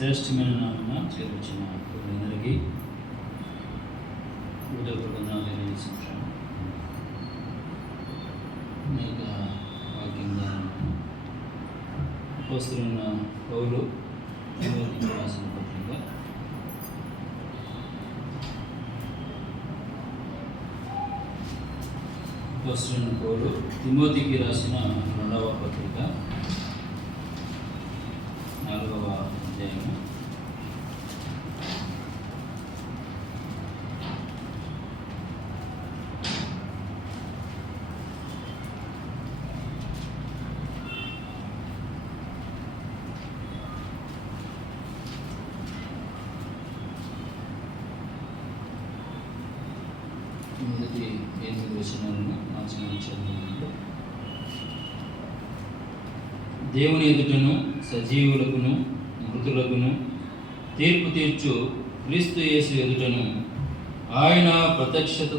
శ్రేష్టమైన నామన చేరువచ్చిన అందరికీ ఉదయపూర్వకంగా తెలియజేస్తున్నాను. అనేక వాక్యంగా అపోస్తలుడైన పౌలు తిమోతికి రాసిన పత్రిక అపోస్తలుడైన పౌలు తిమోతికి రాసిన 2వ పత్రిక 4వ అధ్యాయము మొదటి 8 వచనాలను చదువుతున్నాను. దేవుని ఎదుటను సజీవులకును మృతులకును తీర్పు తీర్చు క్రీస్తు యేసు ఎదుటను ఆయన ప్రత్యక్షత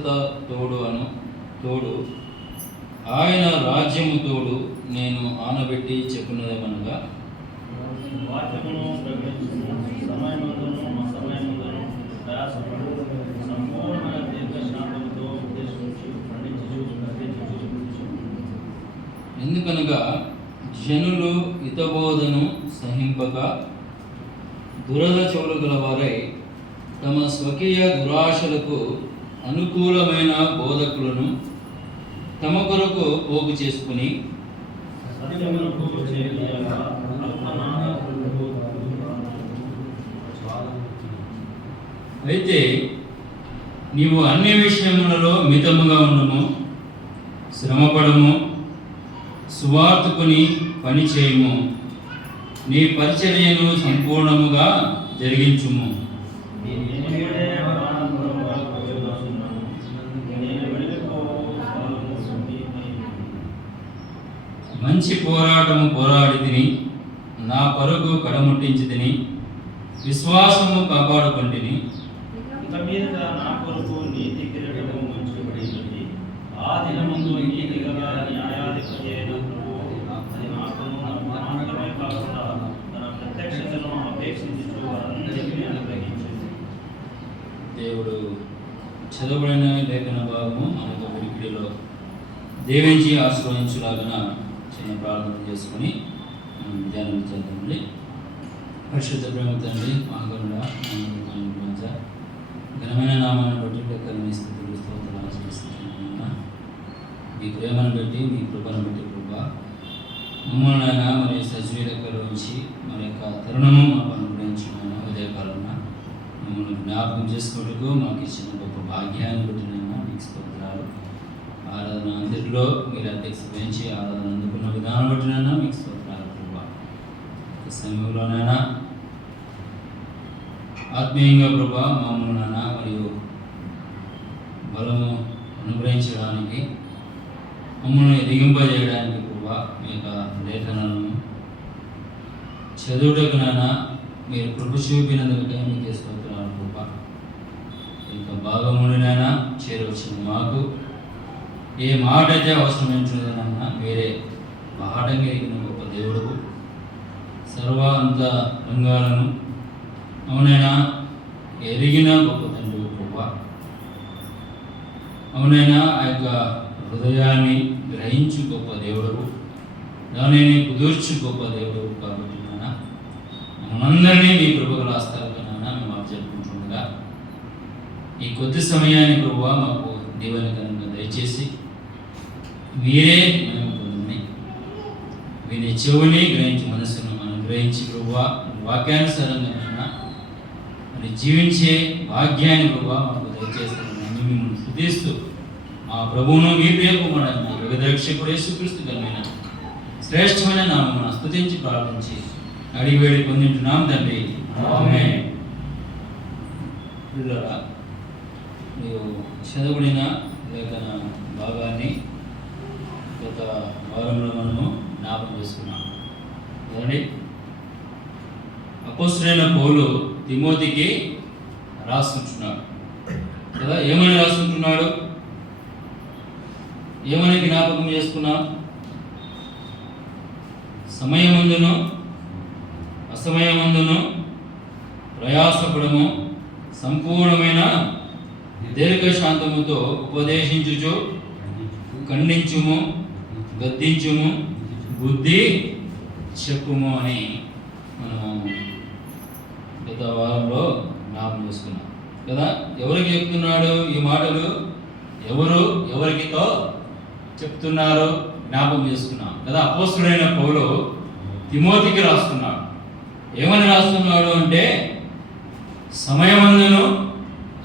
తోడు ఆయన రాజ్యము తోడు నేను ఆనబెట్టి చెప్పున్నదేమనగా ఎందుకనగా జనులు హితబోధను సహింపక దురద చెవులు గలవారై తమ స్వకీయ దురాశలకు అనుకూలమైన బోధకులను తమ కొరకు పోగు చేసుకుని అయితే నీవు అన్ని విషయములలో మితముగా ఉండము, శ్రమపడము, సువార్తకుని పని చేయము, నీ పరిచర్యను సంపూర్ణముగా జరిగించుము. మంచి పోరాటము పోరాడి తిని నా పరుగు కడముట్టించి తిని విశ్వాసము కాపాడుకుంటుని దేవుడు చదవబడిన లేఖన భాగము మనకు వినికిడిలో దీవించి ఆశీర్వదించులాగా చిన్న ప్రార్థన చేసుకుని ధ్యానం చేద్దామండి. పరిశుద్ధ ప్రేమ తండ్రి మహాగరుడ మధ్య ఘనమైన నామాన్ని బట్టి కరుణ స్థితులు స్తోత్రాలు ఆచరిస్తున్నాను. మీ ప్రేమను బట్టి మీ కృపను బట్టి కృప మమ్మల్ని అయినా మరి సజీవుల ఉంచి మరి యొక్క తరుణము మాకు అనుగ్రహించిన ఉదయకాలంలో మమ్మల్ని జ్ఞాపకం చేసుకోవటకు మాకు ఇచ్చిన గొప్ప భాగ్యాన్ని బట్టినైనా మీకు స్తోత్రాలు. ఆరాధన అందరిలో మీరు అధ్యక్షత వహించి ఆరాధన అందుకున్న విధానం బట్టినైనా మీకు స్తోత్రాలు. ప్రభా సమయంలోనైనా ఆత్మీయంగా ప్రభా మమ్మల్ని మరియు బలము అనుగ్రహించడానికి మమ్మల్ని ఎదిగింపజేయడానికి ప్రభా మీ యొక్క లేఖనాలను చదువుటకునైనా మీరు కృప చూపినందుకే మీకు స్తోత్రాలు. ప్రభా ఇంకా భాగముడినైనా చేరవచ్చిన మాకు ఏ మాట అయితే అవసరమైనదన్నా వేరే పాఠంగా ఎరిగిన గొప్ప దేవుడు సర్వాంత రంగాలను అవునైనా ఎరిగిన గొప్ప తండ్రి ప్రభా అవునైనా ఆ యొక్క హృదయాన్ని గ్రహించు గొప్ప దేవుడు దానిని కుదుర్చు గొప్ప దేవుడు కాబట్టి నాన్న మనందరినీ మీ కృపగల హస్తాలతో నాన్న మేము జరుపుకుంటుండగా ఈ కొద్ది సమయాన్ని ప్రభా మాకు దీవెనకరంగా దయచేసి మీరే మేము పొందని వినే చెవుని గ్రహించి మనసును మనం గ్రహించి ప్రభా వాక్యానుసారంగా మరి జీవించే భాగ్యాన్ని ప్రభా మాకు దయచేస్తున్నాను. మిమ్మల్ని స్తుతిస్తూ మా ప్రభువును మీ ప్రియకుమారుడైన యుగరక్షకుడు యేసుక్రీస్తు ఘనమైన శ్రేష్టమైన నామమున స్తుతించి ప్రార్థించి అడిగి వేడి పొందింటున్నాం తండ్రి. ఆమేన్. పిల్లరా మీరు చదవబడిన లేఖన భాగాన్ని గత వారంలో మనము జ్ఞాపకం చేసుకున్నాం కదండి. అపోస్తలుడైన పౌలు తిమోతికి రాసుకుంటున్నాడు కదా. ఏమని రాసుకుంటున్నాడు, ఏమని జ్ఞాపకం చేసుకున్నాం? సమయమందును అసమయమందును ప్రయాసపడము, సంపూర్ణమైన దీర్ఘశాంతముతో ఉపదేశించుచు, ఖండించుము, గద్దించుము, బుద్ధి చెప్పుము అని మనము గత వారంలో జ్ఞాపకం చేసుకున్నాం కదా. ఎవరికి చెప్తున్నాడు ఈ మాటలు? ఎవరికితో చెప్తున్నారు జ్ఞాపకం చేసుకున్నాం కదా. అపోస్తుడైన పౌలు తిమోతికి రాస్తున్నాడు. ఏమని రాస్తున్నాడు అంటే, సమయమందును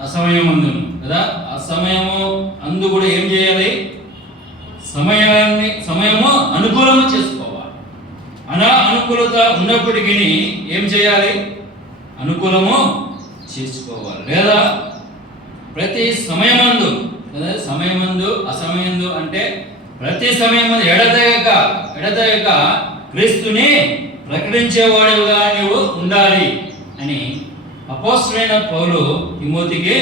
అసమయమందును కదా. అసమయము అందు కూడా ఏం చేయాలి? సమయము అనుకూలము చేసుకోవాలి. అనుకూలత ఉన్నప్పటికీ ఏం చేయాలి? అనుకూలము చేసుకోవాలి. లేదా ప్రతి సమయమందు కదా, సమయమందు అసమయందు అంటే ప్రతి సమయమందు ఎడతెగక క్రీస్తుని ప్రకటించేవాడుగా నీవు ఉండాలి అని అపోస్తలుడైన పౌలు తిమోతికి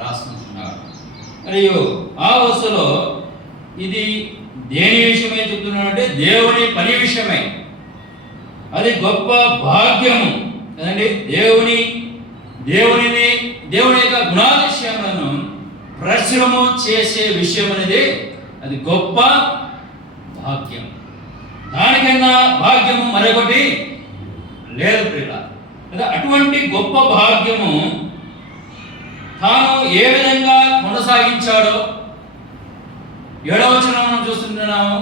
రాస్తున్నాడు. మరియు ఆ వరుసలో ఇది దేని విషయమై చెప్తున్నాడు అంటే, దేవుని పని విషయమై. అది గొప్ప భాగ్యము కదండి. దేవుని యొక్క గుణాతిశయములను ప్రచురము చేసే విషయం అనేది అది గొప్ప భాగ్యం. దానికన్నా భాగ్యము మరొకటి లేదు ప్రియులారా. అటువంటి గొప్ప భాగ్యము తాను ఏ విధంగా కొనసాగించాడో 7వ వచనం మనం చూస్తున్నాము.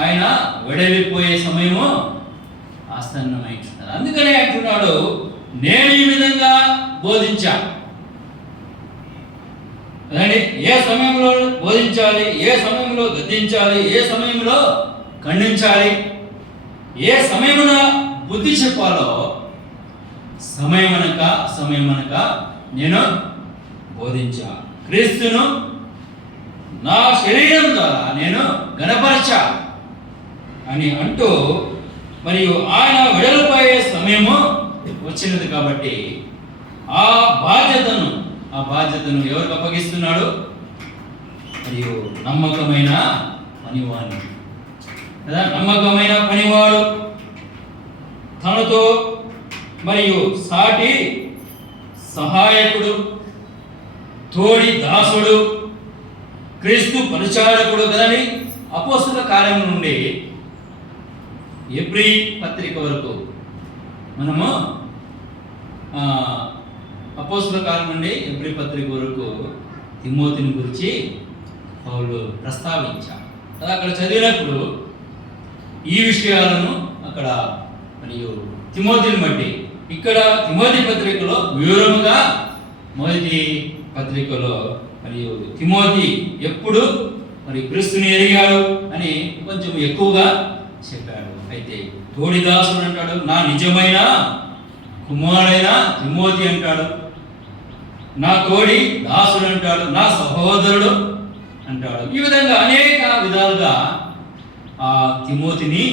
ఆయన వెడలిపోయే సమయము ఆసన్నమైంటున్నాడు. అందుకనే అంటున్నాడు, నేను ఈ విధంగా బోధించా. ఏ సమయంలో బోధించాలి, ఏ సమయంలో గద్దించాలి, ఏ సమయంలో ఖండించాలి, ఏ సమయమున బుద్ధి చెప్పాలో సమయమనక అసమయమనక నేను బోధించా. క్రీస్తును నా శరీరం ద్వారా నేను గణపరచా అని అంటూ, మరియు ఆయన వెడలిపోయే సమయము వచ్చినది కాబట్టి ఆ బాధ్యతను ఎవరికి అప్పగిస్తున్నాడు? మరియు నమ్మకమైన పనివాడు కదా. నమ్మకమైన పనివాడు తనతో మరియు సాటి సహాయకుడు, తోడి దాసుడు, క్రీస్తు పరిచారకుడు కదండి. అపోస్తల కార్యం నుండి ఎబ్రీ పత్రిక వరకు మనము అపోస్తల కార్యం నుండి ఎబ్రీ పత్రిక వరకు తిమోతిని గురించి పౌలు ప్రస్తావించారు. అక్కడ చదివినప్పుడు ఈ విషయాలను అక్కడ మరియు తిమోతిని బట్టి ఇక్కడ తిమోతి పత్రికలో వివరముగా, మొదటి పత్రికలో మరియు తిమోతి ఎప్పుడు మరి క్రీస్తుని ఎరిగాడు అని కొంచెం ఎక్కువగా చెప్పాడు. అయితే తోడిదాసుడు అంటాడు, నా నిజమైన కుమారుడైన తిమోతి అంటాడు, నా తోడి దాసుడు అంటాడు, నా సహోదరుడు అంటాడు. ఈ విధంగా అనేక విధాలుగా ఆ తిమోతిని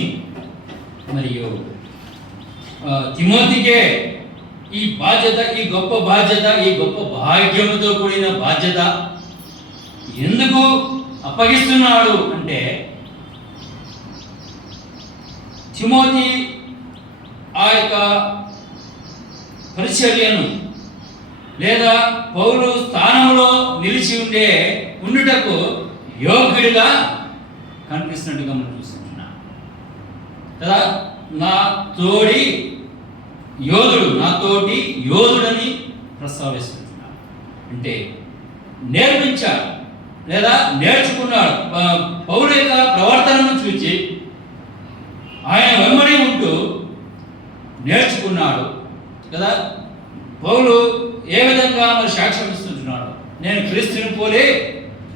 మరియు తిమోతికే ఈ బాధ్యత, ఈ గొప్ప బాధ్యత, ఈ గొప్ప భాగ్యముతో కూడిన బాధ్యత ఎందుకు అప్పగిస్తున్నాడు అంటే, తిమోతి ఆ యొక్క పరిచర్యను లేదా పౌలు స్థానంలో నిలిచి ఉండుటకు యోగ్యుడిగా కనిపిస్తున్నట్టుగా మనం చూస్తున్నాం కదా. నా తోటి యోధుడని ప్రస్తావిస్తున్నాడు. అంటే నేర్పించాడు లేదా నేర్చుకున్నాడు. పౌలు యొక్క ప్రవర్తనను చూచి ఆయన వెంబడి ఉంటూ నేర్చుకున్నాడు కదా. పౌలు ఏ విధంగా మరి సాక్ష్యం ఇస్తున్నాడు, నేను క్రీస్తుని పోలే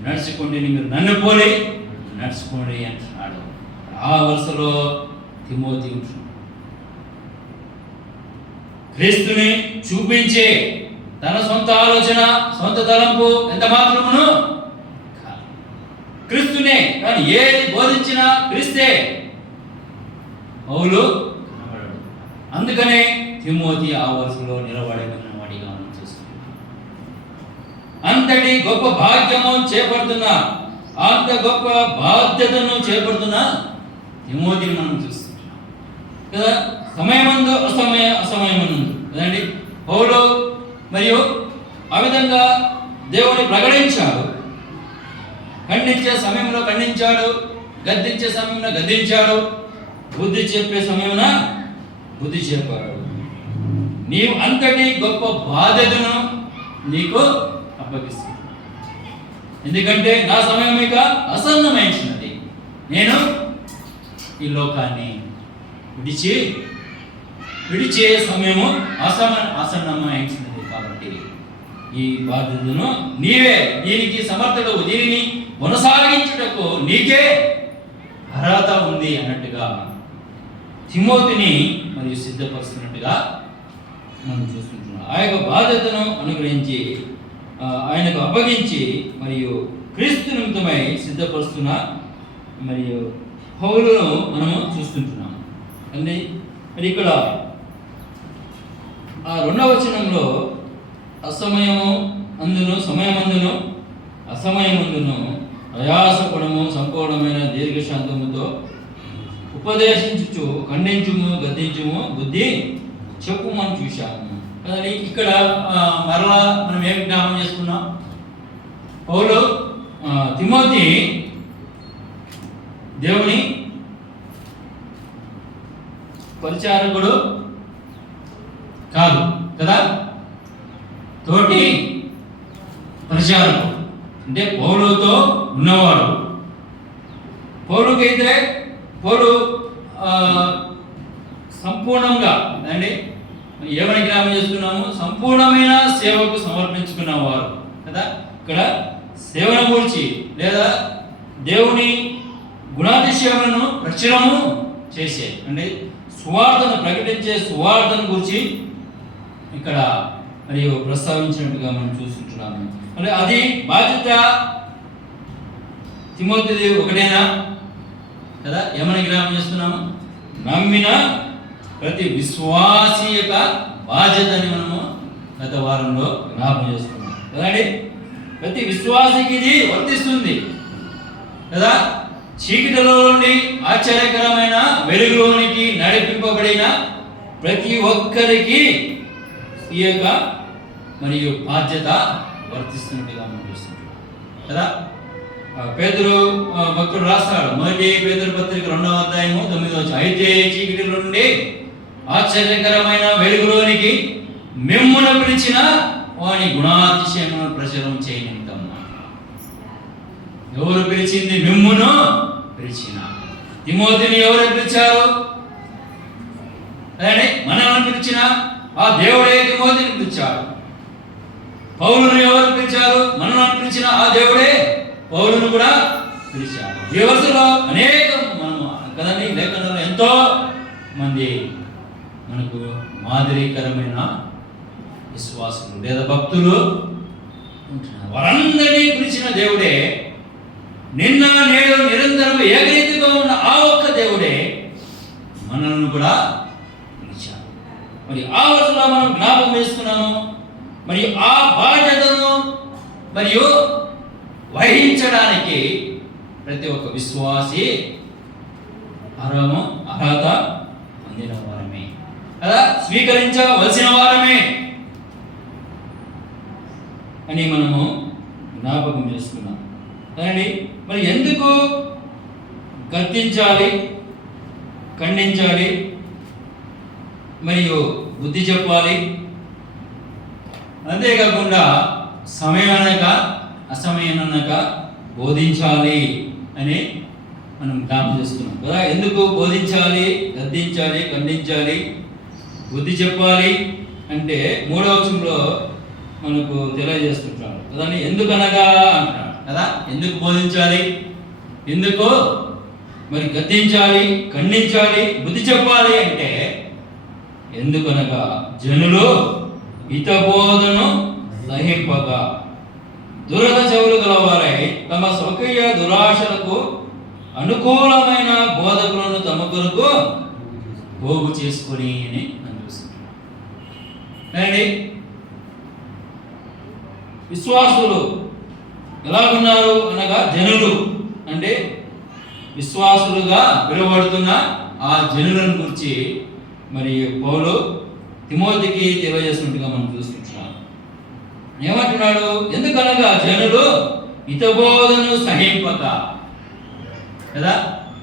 నడుచుకోండి, మీరు నన్ను పోలే నడుచుకోండి అంటున్నాడు. ఆ వరుసలో తిమోతి ఉంటున్నాడు. క్రీస్తుని చూపించే తన సొంత ఆలోచన, సొంత తలంపు ఎంత మాత్రమును క్రీస్తునే, కానీ ఏది బోధించినా క్రీస్తే. పౌలు కనబడడు. అందుకనే తిమోతి ఆ వరుసలో నిలబడగలిగిన వాడిగా మనం చూస్తున్నాం. అంతటి గొప్ప భాగ్యము చేపడుతున్నా, అంత గొప్ప బాధ్యతను చేపడుతున్నా తిమోతిని మనం చూస్తున్నాం కదా. సమయమందు అసమయమందు కదండి. పౌలు యథార్థంగా దేవుని ప్రకటించాడు. ఖండించే సమయంలో ఖండించాడు, గద్దించే సమయంలో గద్దించాడు, బుద్ధి చెప్పే సమయమున బుద్ధి చెప్పాడు. నీవు అంతటి గొప్ప బాధ్యతను నీకు అప్పగిస్తాను. ఎందుకంటే నా సమయం ఇక ఆసన్నమైంచినది. నేను ఈ లోకాన్ని విడిచే సమయము ఆసన్నమైంచినది. కాబట్టి ఈ బాధ్యతను నీవే, దీనికి సమర్థుడు, దీనిని కొనసాగించుటకు నీకే అర్హత ఉంది అన్నట్టుగా తిమోతిని మరియు సిద్ధపరుస్తున్నట్టుగా మనం చూస్తుంటున్నాం. ఆ యొక్క బాధ్యతను అనుగ్రహించి ఆయనకు అప్పగించి మరియు క్రీస్తు నిమిత్తమై సిద్ధపరుస్తున్న మరియు పౌలును మనము చూస్తుంటున్నాం. అంటే మరి ఇక్కడ ఆ 2వ వచనంలో సమయమందును అసమయమందును ప్రయాసపడము సంపూర్ణమైన దీర్ఘశాంతముతో ఉపదేశించుచు ఖండించుము గద్దించుము బుద్ధి చెప్పుమని చూశాము. కానీ ఇక్కడ మరలా మనం ఏం జ్ఞాపకం చేసుకున్నాం? పౌలు తిమోతి దేవుని పరిచారకుడు కాదు కదా, తోటి పరిచారకుడు అంటే పౌలుతో ఉన్నవాడు. పౌలుకైతే పౌలు సంపూర్ణంగా అంటే ఏమని జ్ఞాపకం చేస్తున్నాము? సంపూర్ణమైన సేవకు సమర్పించుకున్నవారు కదా. ఇక్కడ సేవను గురించి లేదా దేవుని గుణాతిశయములను ప్రచురము చేసే అంటే సువార్తను ప్రకటించే సువార్తను గురించి ఇక్కడ మరియు ప్రస్తావించినట్టుగా మనం చూస్తుంటున్నాము. అంటే అది బాధ్యత తిమోతిది ఒకటేనా కదా? ఏమని జ్ఞాపకం చేస్తున్నాము? నమ్మిన ప్రతి విశ్వాసి యొక్క బాధ్యతని మనము గత వారంలో జ్ఞాపకం చేసుకున్నాం కదండి. ప్రతి విశ్వాసికి ఇది వర్తిస్తుంది కదా. చీకటిలో నుండి ఆశ్చర్యకరమైన వెలుగులోనికి నడిపింపబడిన ప్రతి ఒక్కరికి ఈ యొక్క మరియు బాధ్యత వర్తిస్తున్నట్టుగా మనం చూస్తున్నాం కదా. పేతురు భక్తుడు రాస్తాడు, మొదటి పేతురు పత్రిక 2వ అధ్యాయము 9వ వచనం, అయితే చీకటి నుండి ఆశ్చర్యకరమైన వెలుగులోనికి మిమ్మును పిలిచిన వాని గుణాతిశయమును ప్రచురం చేయనిమిత్తం. ఎవరు పిలిచింది? మిమ్మును పిలిచిన తిమోతిని ఎవరు పిలిచారు? అదే మనల్ని పిలిచిన ఆ దేవుడే తిమోతిని పిలిచాడు. పౌలును ఎవరు పిలిచారు? మనల్ని పిలిచిన ఆ దేవుడే పౌలును కూడా పిలిచాడు. ఈ వరుసలో అనేకం మనము కదండి, లేఖనంలో ఎంతో మంది మనకు మాదిరికరమైన విశ్వాసులు లేదా భక్తులు ఉంటున్నారు. వారందరినీ పిలిచిన దేవుడే, నిన్న నేడు నిరంతరం ఏకరీతిగా ఉన్న ఆ ఒక్క దేవుడే మనల్ని కూడా పిలిచాడు. మరి ఆ వరుసలో మనం జ్ఞాపకం చేసుకున్నాము. మరియు ఆ బాధ్యతను మరియు వహించడానికి ప్రతి ఒక్క విశ్వాసి అర్హత పొందిన వారమే కదా, స్వీకరించవలసిన వారమే అని మనము జ్ఞాపకం చేసుకున్నాం కదండి. మరి ఎందుకు గద్దించాలి, ఖండించాలి మరియు బుద్ధి చెప్పాలి? అంతేకాకుండా సమయం అనక అసమయం అనక బోధించాలి అని మనం జ్ఞాపకం చేసుకున్నాం కదా. ఎందుకు బోధించాలి, గద్దించాలి, ఖండించాలి, బుద్ధి చెప్పాలి అంటే 3వ వచనంలో మనకు తెలియజేస్తుంటాడు కదా. ఎందుకనగా అంటున్నాడు కదా. ఎందుకు బోధించాలి, ఎందుకు మరి గద్దించాలి, ఖండించాలి, బుద్ధి చెప్పాలి అంటే ఎందుకనగా జనులు హితబోధను సహింపగా దురద చెవులు గలవారై తమ స్వకీయ దురాశలకు అనుకూలమైన బోధకులను తమ కొరకు పోగు చేసుకొని అని చూస్తున్నాం. విశ్వాసులు ఎలాగున్నారు అనగా జనులు అంటే విశ్వాసులుగా పిలువబడుతున్న ఆ జనులను గురించి మరి పౌలు తిమోతికి తెలియజేస్తున్నట్టుగా మనం చూస్తున్నాం. ఏమంటున్నాడు? ఎందుకనగా జనులు హితబోధను సహింపక కదా.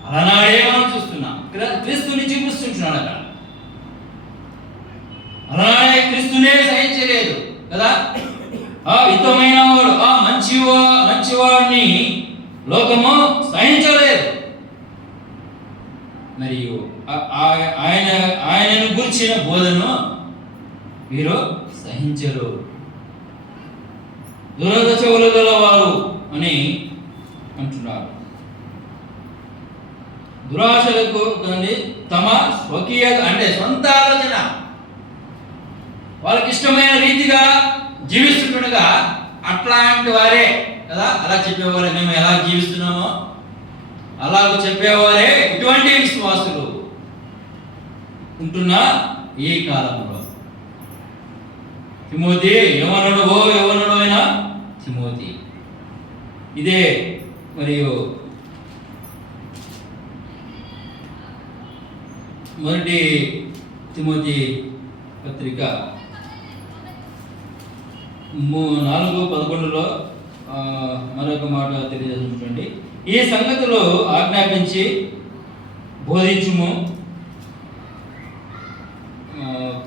అలనాడే మనం చూస్తున్నాం, క్రీస్తుని చూపిస్తుంటున్నాడు అక్కడ. అలనాడే క్రీస్తునే సహించలేదు కదా. ఆ హితమైన వాడు, ఆ మంచివాడిని లోకము సహించలేదు. మరియు ఆయనను గురించిన బోధను వీరు సహించరు. దురద చెవులు గలవారు అని అంటున్నారు. దురాశలకు తమ స్వకీయ అంటే సొంత ఆలోచన, వాళ్ళకి ఇష్టమైన రీతిగా జీవిస్తుండగా అట్లాంటి వారే కదా. అలా చెప్పేవారే, మేము ఎలా జీవిస్తున్నామో అలాగ చెప్పేవారే ఇటువంటి విశ్వాసులు ఉంటున్న ఈ కాలంలో. తిమోతి యవ్వనుడు అయినా తిమోతి ఇదే. మరియు మొదటి తిమోతి పత్రిక 4:11 మరొక మాట తెలియజేస్తుంటండి. ఈ సంగతులు ఆజ్ఞాపించి బోధించుము.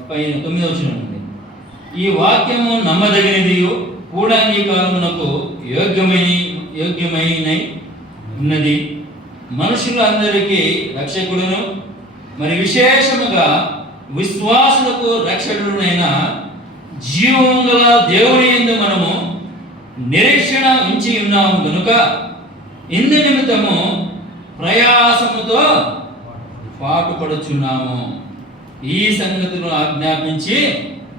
పైన 9వ వచనం ఉంది. ఈ వాక్యము నమ్మదగినది, పూర్ణాంగీకారమునకు యోగ్యమైన ఉన్నది, మనుషులందరికీ రక్షకుడును మరి విశేషముగా విశ్వాసులకు రక్షకుడునైన జీవము గల దేవుని యందు మనము నిరీక్షణ ఉంచి ఉన్నాము కనుక ఇందు నిమిత్తము ప్రయాసముతో పాటుపడుచున్నాము. ఈ సంగతులు ఆజ్ఞాపించి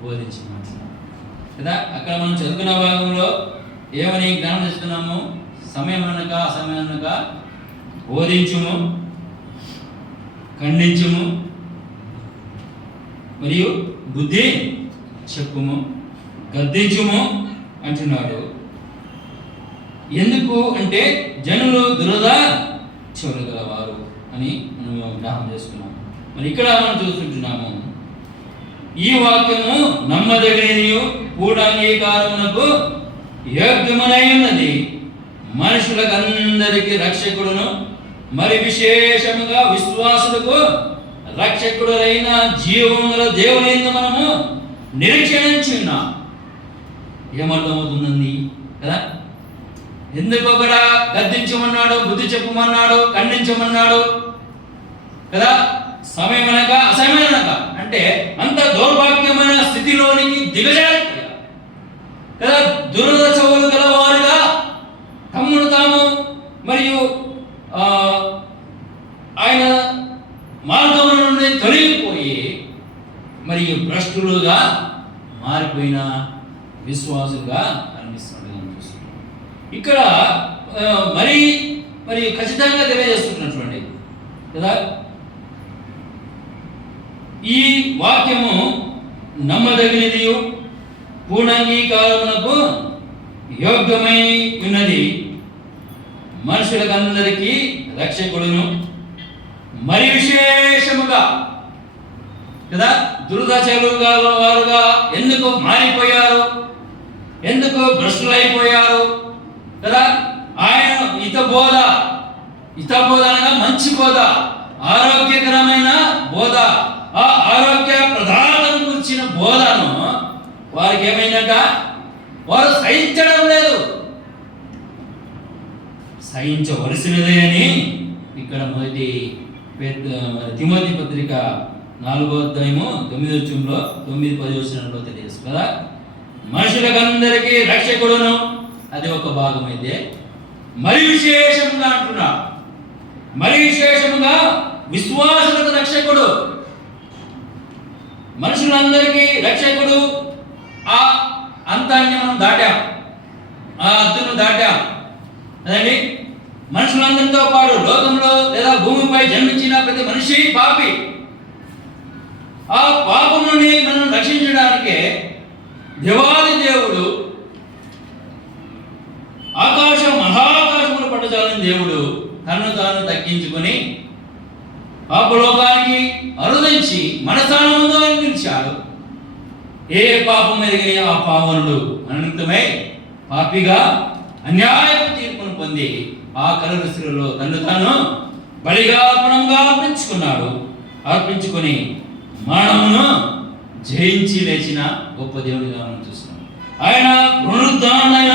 బోధించినాము కదా. అక్కడ మనం చదువుకున్న భాగంలో ఏమని జ్ఞానం చేస్తున్నాము? సమయం అనక అసమయం అనక బోధించుము, ఖండించుము, మరియు బుద్ధి చెప్పుము, గద్దించుము అంటున్నాడు. ఎందుకు అంటే జనులు దురద చెవులు గలవారు అని మనం జ్ఞాపకం చేసుకున్నాం. మరి ఇక్కడ మనం చూస్తుంటున్నాము, ఈ వాక్యము నమ్మదగినది, పూర్ణాంగీకారమునకు యోగ్యమునై ఉన్నది, మనుషులకందరికి రక్షకుడును మరి విశేషముగా విశ్వాసులకు రక్షకుడులైన జీవము గల దేవుని యందు మనము నిరీక్షించున్నాం. ఏమర్థమవుతుందండి కదా. ఎందుకు అక్కడ గద్దించమన్నాడు, బుద్ధి చెప్పమన్నాడు, ఖండించమన్నాడు కదా. సమయం అనక అసమయం అనక అంటే అంత దౌర్భాగ్యమైన స్థితిలోనికి దిగజారి కదా. దురద చెవులు గలవారుగా తమ్ముడు తాము మరియు ఆయన మార్గం నుండి తొలగిపోయి మరియు భ్రష్టులుగా మారిపోయిన విశ్వాసులుగా అనిపిస్తున్నట్టుగా చూస్తున్నాం. ఇక్కడ మరి ఖచ్చితంగా తెలియజేస్తున్నటువంటి కదా, ఈ వాక్యము నమ్మదగినది, పూర్ణాంగీకారమునకు యోగ్యమై ఉన్నది, మనుషులకందరికీ రక్షకుడును మరి విశేషముగా కదా. దురద చెవులు వారుగా ఎందుకు మారిపోయారు, ఎందుకు భ్రష్టులైపోయారు కదా. ఆయన హితబోధ అనగా మంచి బోధ, ఆరోగ్యకరమైన బోధ, ఆ ఆరోగ్య ప్రధానం గురించిన బోధను వారికి ఏమైందట, వారు సహించడం లేదు. సహించవలసినదే అని ఇక్కడ మొదటి తిమోతి పత్రిక 4వ అధ్యాయము 9వ వచనంలో 9-10 వచనంలో తెలియదు కదా. మనుషులకందరికీ రక్షకుడును, అది ఒక భాగం అయితే, మరి విశేషంగా అంటున్నా, మరి విశేషముగా విశ్వాసులకు రక్షకుడు, మనుషులందరికీ రక్షకుడు. ఆ అంతాన్ని మనం దాటాం, ఆ అద్దును దాటాం అదండి. మనుషులందరితో పాటు లోకంలో లేదా భూమిపై జన్మించిన ప్రతి మనిషి పాపి. ఆ పాపం నుండి మనం రక్షించడానికే దేవాది దేవుడు మహాకాశములు పట్టజాలని దేవుడు తనను తాను తగ్గించుకొని పాపలోకానికి అరుదించి మన స్థానంలో నిలిచాడు. ఏ పాపం ఎదిగిన ఆ పావనుడు మన నిమిత్తమై పాపిగా అన్యాయపు తీర్పును పొంది ఆ కలువరి శిలువలో తను తాను బలిగా అర్పణంగా అర్పించుకొని మరణమును జయించి లేచిన గొప్ప దేవుడిగా మనం చూస్తున్నాం. ఆయన పునరుద్ధానుడైన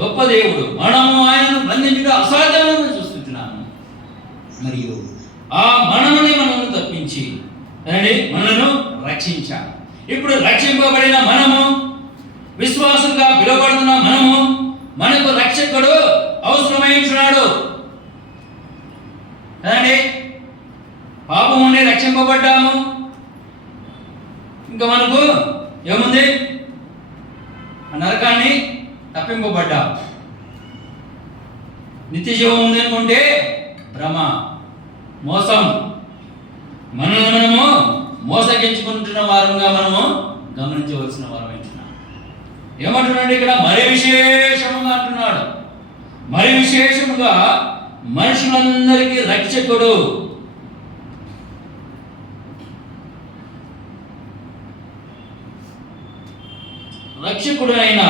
గొప్ప దేవుడు. మనము ఆయనను బంధించడం అసాధ్యమని చూస్తున్నాము. మరియు ఆ మరణముని మనల్ని తప్పించి మనను రక్షించాలి. ఇప్పుడు రక్షింపబడిన మనము, విశ్వాసంగా పిలువబడుతున్న మనము, మనకు రక్షకుడు అవసరమైంటున్నాడు కదండి. పాపం నుండి రక్షింపబడ్డాము. ఇంకా మనకు ఏముంది? నరకాన్ని తప్పింపబడ్డాము. నిత్య జీవం ఉంది అనుకుంటే భ్రమ, మోసం. మనము మోసగించుకుంటున్న వారంగా మనము గమనించవలసిన వారం అంటున్నాడు. ఏమంటున్నాడు ఇక్కడ? మరి విశేషముగా అంటున్నాడు. మరి విశేషముగా మనుషులందరికీ రక్షకుడు. రక్షకుడు అయిన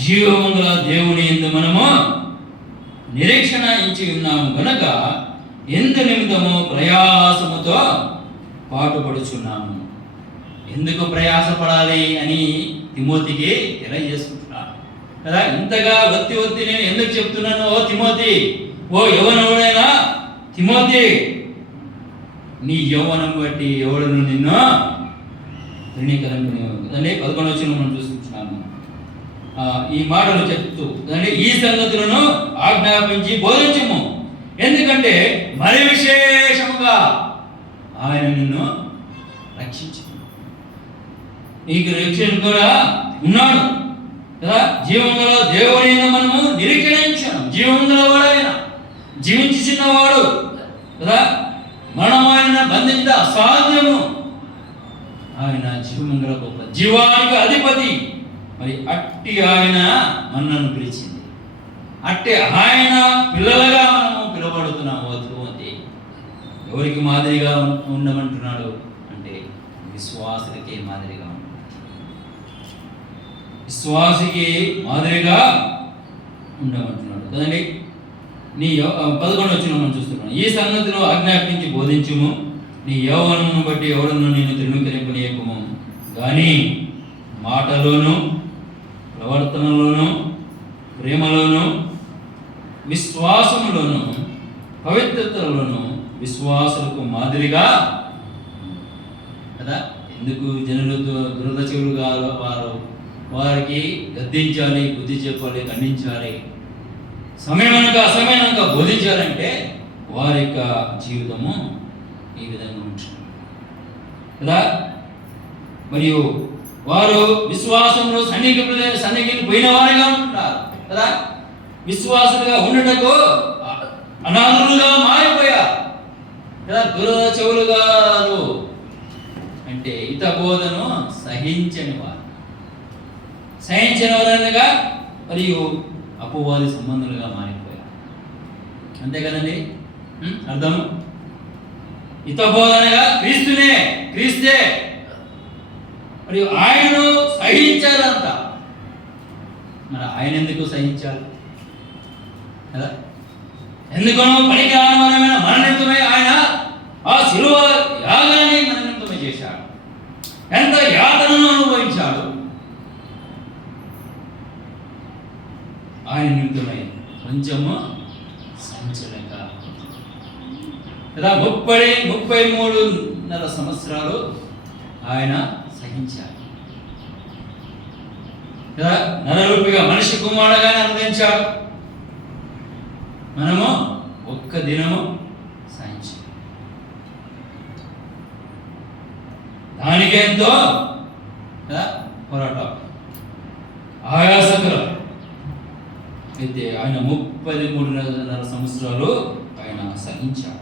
జీవముగల దేవుని యందు మనము నిరీక్షణ ఇచ్చి ఉన్నాము గనక ఎందు నిమిత్తము ప్రయాసముతో పాటుపడుచున్నాము. ఎందుకు ప్రయాసపడాలి అని తిమోతికి తెలియజేసుకుంటున్నాను కదా. ఇంతగా ఒత్తి నేను ఎందుకు చెప్తున్నాను? ఓ తిమోతి, ఓ యవ్వనవుడైనా తిమోతి, నీ యవ్వనం బట్టి ఎవడును నిన్ను తృణీకరించు. 11వ వచనం మనం చూస్తున్నాము. ఈ మాటలు చెప్తూ ఈ సంగతులను ఆజ్ఞాపించి బోధించము. ఎందుకంటే మరి విశేషముగా ఆయన నిన్ను రక్షించు. నీకు రక్షణ కూడా ఉన్నాడు కదా. జీవంలో దేవుని మనము నిరీక్షించాము. జీవంలో వాడు ఆయన, జీవించి చిన్నవాడు కదా. మనం ఆయన బంధించడం అసాధ్యము. ఆయన జీవమంగళ గొప్ప జీవానికి అధిపతి. మరి అట్టి ఆయన మనల్ని పిలిచింది. అట్టి ఆయన పిల్లలుగా మనము పిలువబడుతున్నాము. తిమోతి ఎవరికి మాదిరిగా ఉండమంటున్నాడు అంటే విశ్వాసులకే మాదిరిగా. విశ్వాసికి మాదిరిగా ఉండమంటున్నాడు కదండి. నీ 11వ వచనం మనం చూస్తున్నాం. ఈ సంగతిలో ఆజ్ఞాపించి బోధించుము. నీ యవ్వనమును బట్టి ఎవడను నేను తృణీకరింపనీయకుము కానీ మాటలోను, ప్రవర్తనలోను, ప్రేమలోను, విశ్వాసములోను, పవిత్రతలోను విశ్వాసులకు మాదిరిగా కదా. ఎందుకు జనులు దురద చెవులుగా వారికి గద్దించాలి, బుద్ధి చెప్పాలి, ఖండించాలి, సమయమనక అసమయమనక బోధించాలంటే వారి యొక్క జీవితము ఈ విధంగా ఉంటుంది కదా. మరియు వారు విశ్వాసంలో సన్నిహితులు పోయిన వారిగా ఉంటున్నారు కదా. విశ్వాసులుగా ఉండటకు అనాథులుగా మారిపోయారు కదా. దురద చెవులుగా అంటే హిత బోధను సహించని వారనగా మరియు అపవాది సంబంధులుగా మారిపోయారు. అంతే కదండి అర్థం. హితబోధనగా క్రీస్తే మరియు ఆయనను సహించారంట. మరి ఆయన ఎందుకు సహించాలి కదా? ఎందుకనో పనికి ఆనవరమైన మన నిమిత్తమై ఆయన ఆ శిలువ యాగాన్ని మన నిమిత్తమై చేశాడు. ఎంత యాతనను అనుభవించాడు ఆయన నిమిత్తమై. కొంచెము సంచలేక కదా 33.5 సంవత్సరాలు ఆయన సహించాడు కదా. నరరూపిగా మనిషి కుమారుడుగానే అనుభవించాడు. మనము ఒక్క దినము సహించాం. దానికి ఎంతో పోరాటం, ఆయాసకరం. అయితే ఆయన 33.5 సంవత్సరాలు ఆయన సహించాడు.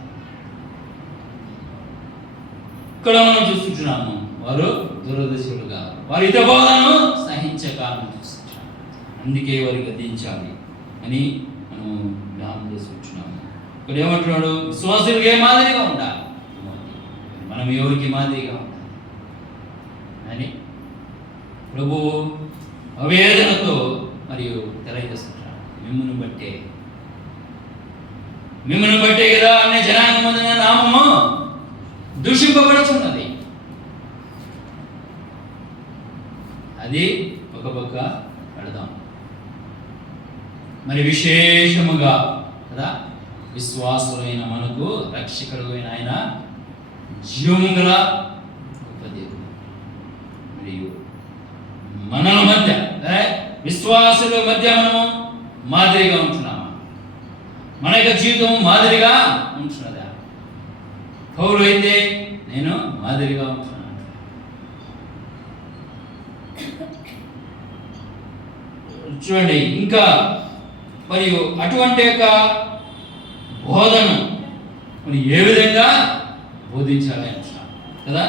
ఇక్కడ మనం చూస్తున్నాము వారు దురదశలుగా వారి హితబోధను సహించక చూస్తున్నాం. అందుకే వారి గద్దించాలి అని మనం జ్ఞాపకం చేసుకుంటున్నాము. ఇక్కడ ఏమంటున్నాడు? విశ్వాసులకు ఏ మాదిరిగా ఉండాలి, మనం ఎవరికి మాదిరిగా ఉండాలి అని ప్రభువు ఆవేదనతో మరియు తెలియజేస్తుంటారు. మిమ్మల్ని బట్టే కదా అనే జనాంగమందున నామము దూషింపబడుచున్నది. అది ఒక పక్క పెడదాం. మరి విశేషముగా కదా విశ్వాసులైన మనకు రక్షకుడు అయిన ఆయన జీవము గల గొప్ప దేవుడు. మరియు మనల మధ్య విశ్వాసుల మధ్య మనము మాదిరిగా ఉంటున్నామా? మన యొక్క జీవితం మాదిరిగా ఉంటున్నదా? పౌలు అయితే నేను మాదిరిగా ఉంటున్నాను. చూడండి, ఇంకా మరియు అటువంటి యొక్క బోధను మరి ఏ విధంగా బోధించాలి అంటున్నాం కదా.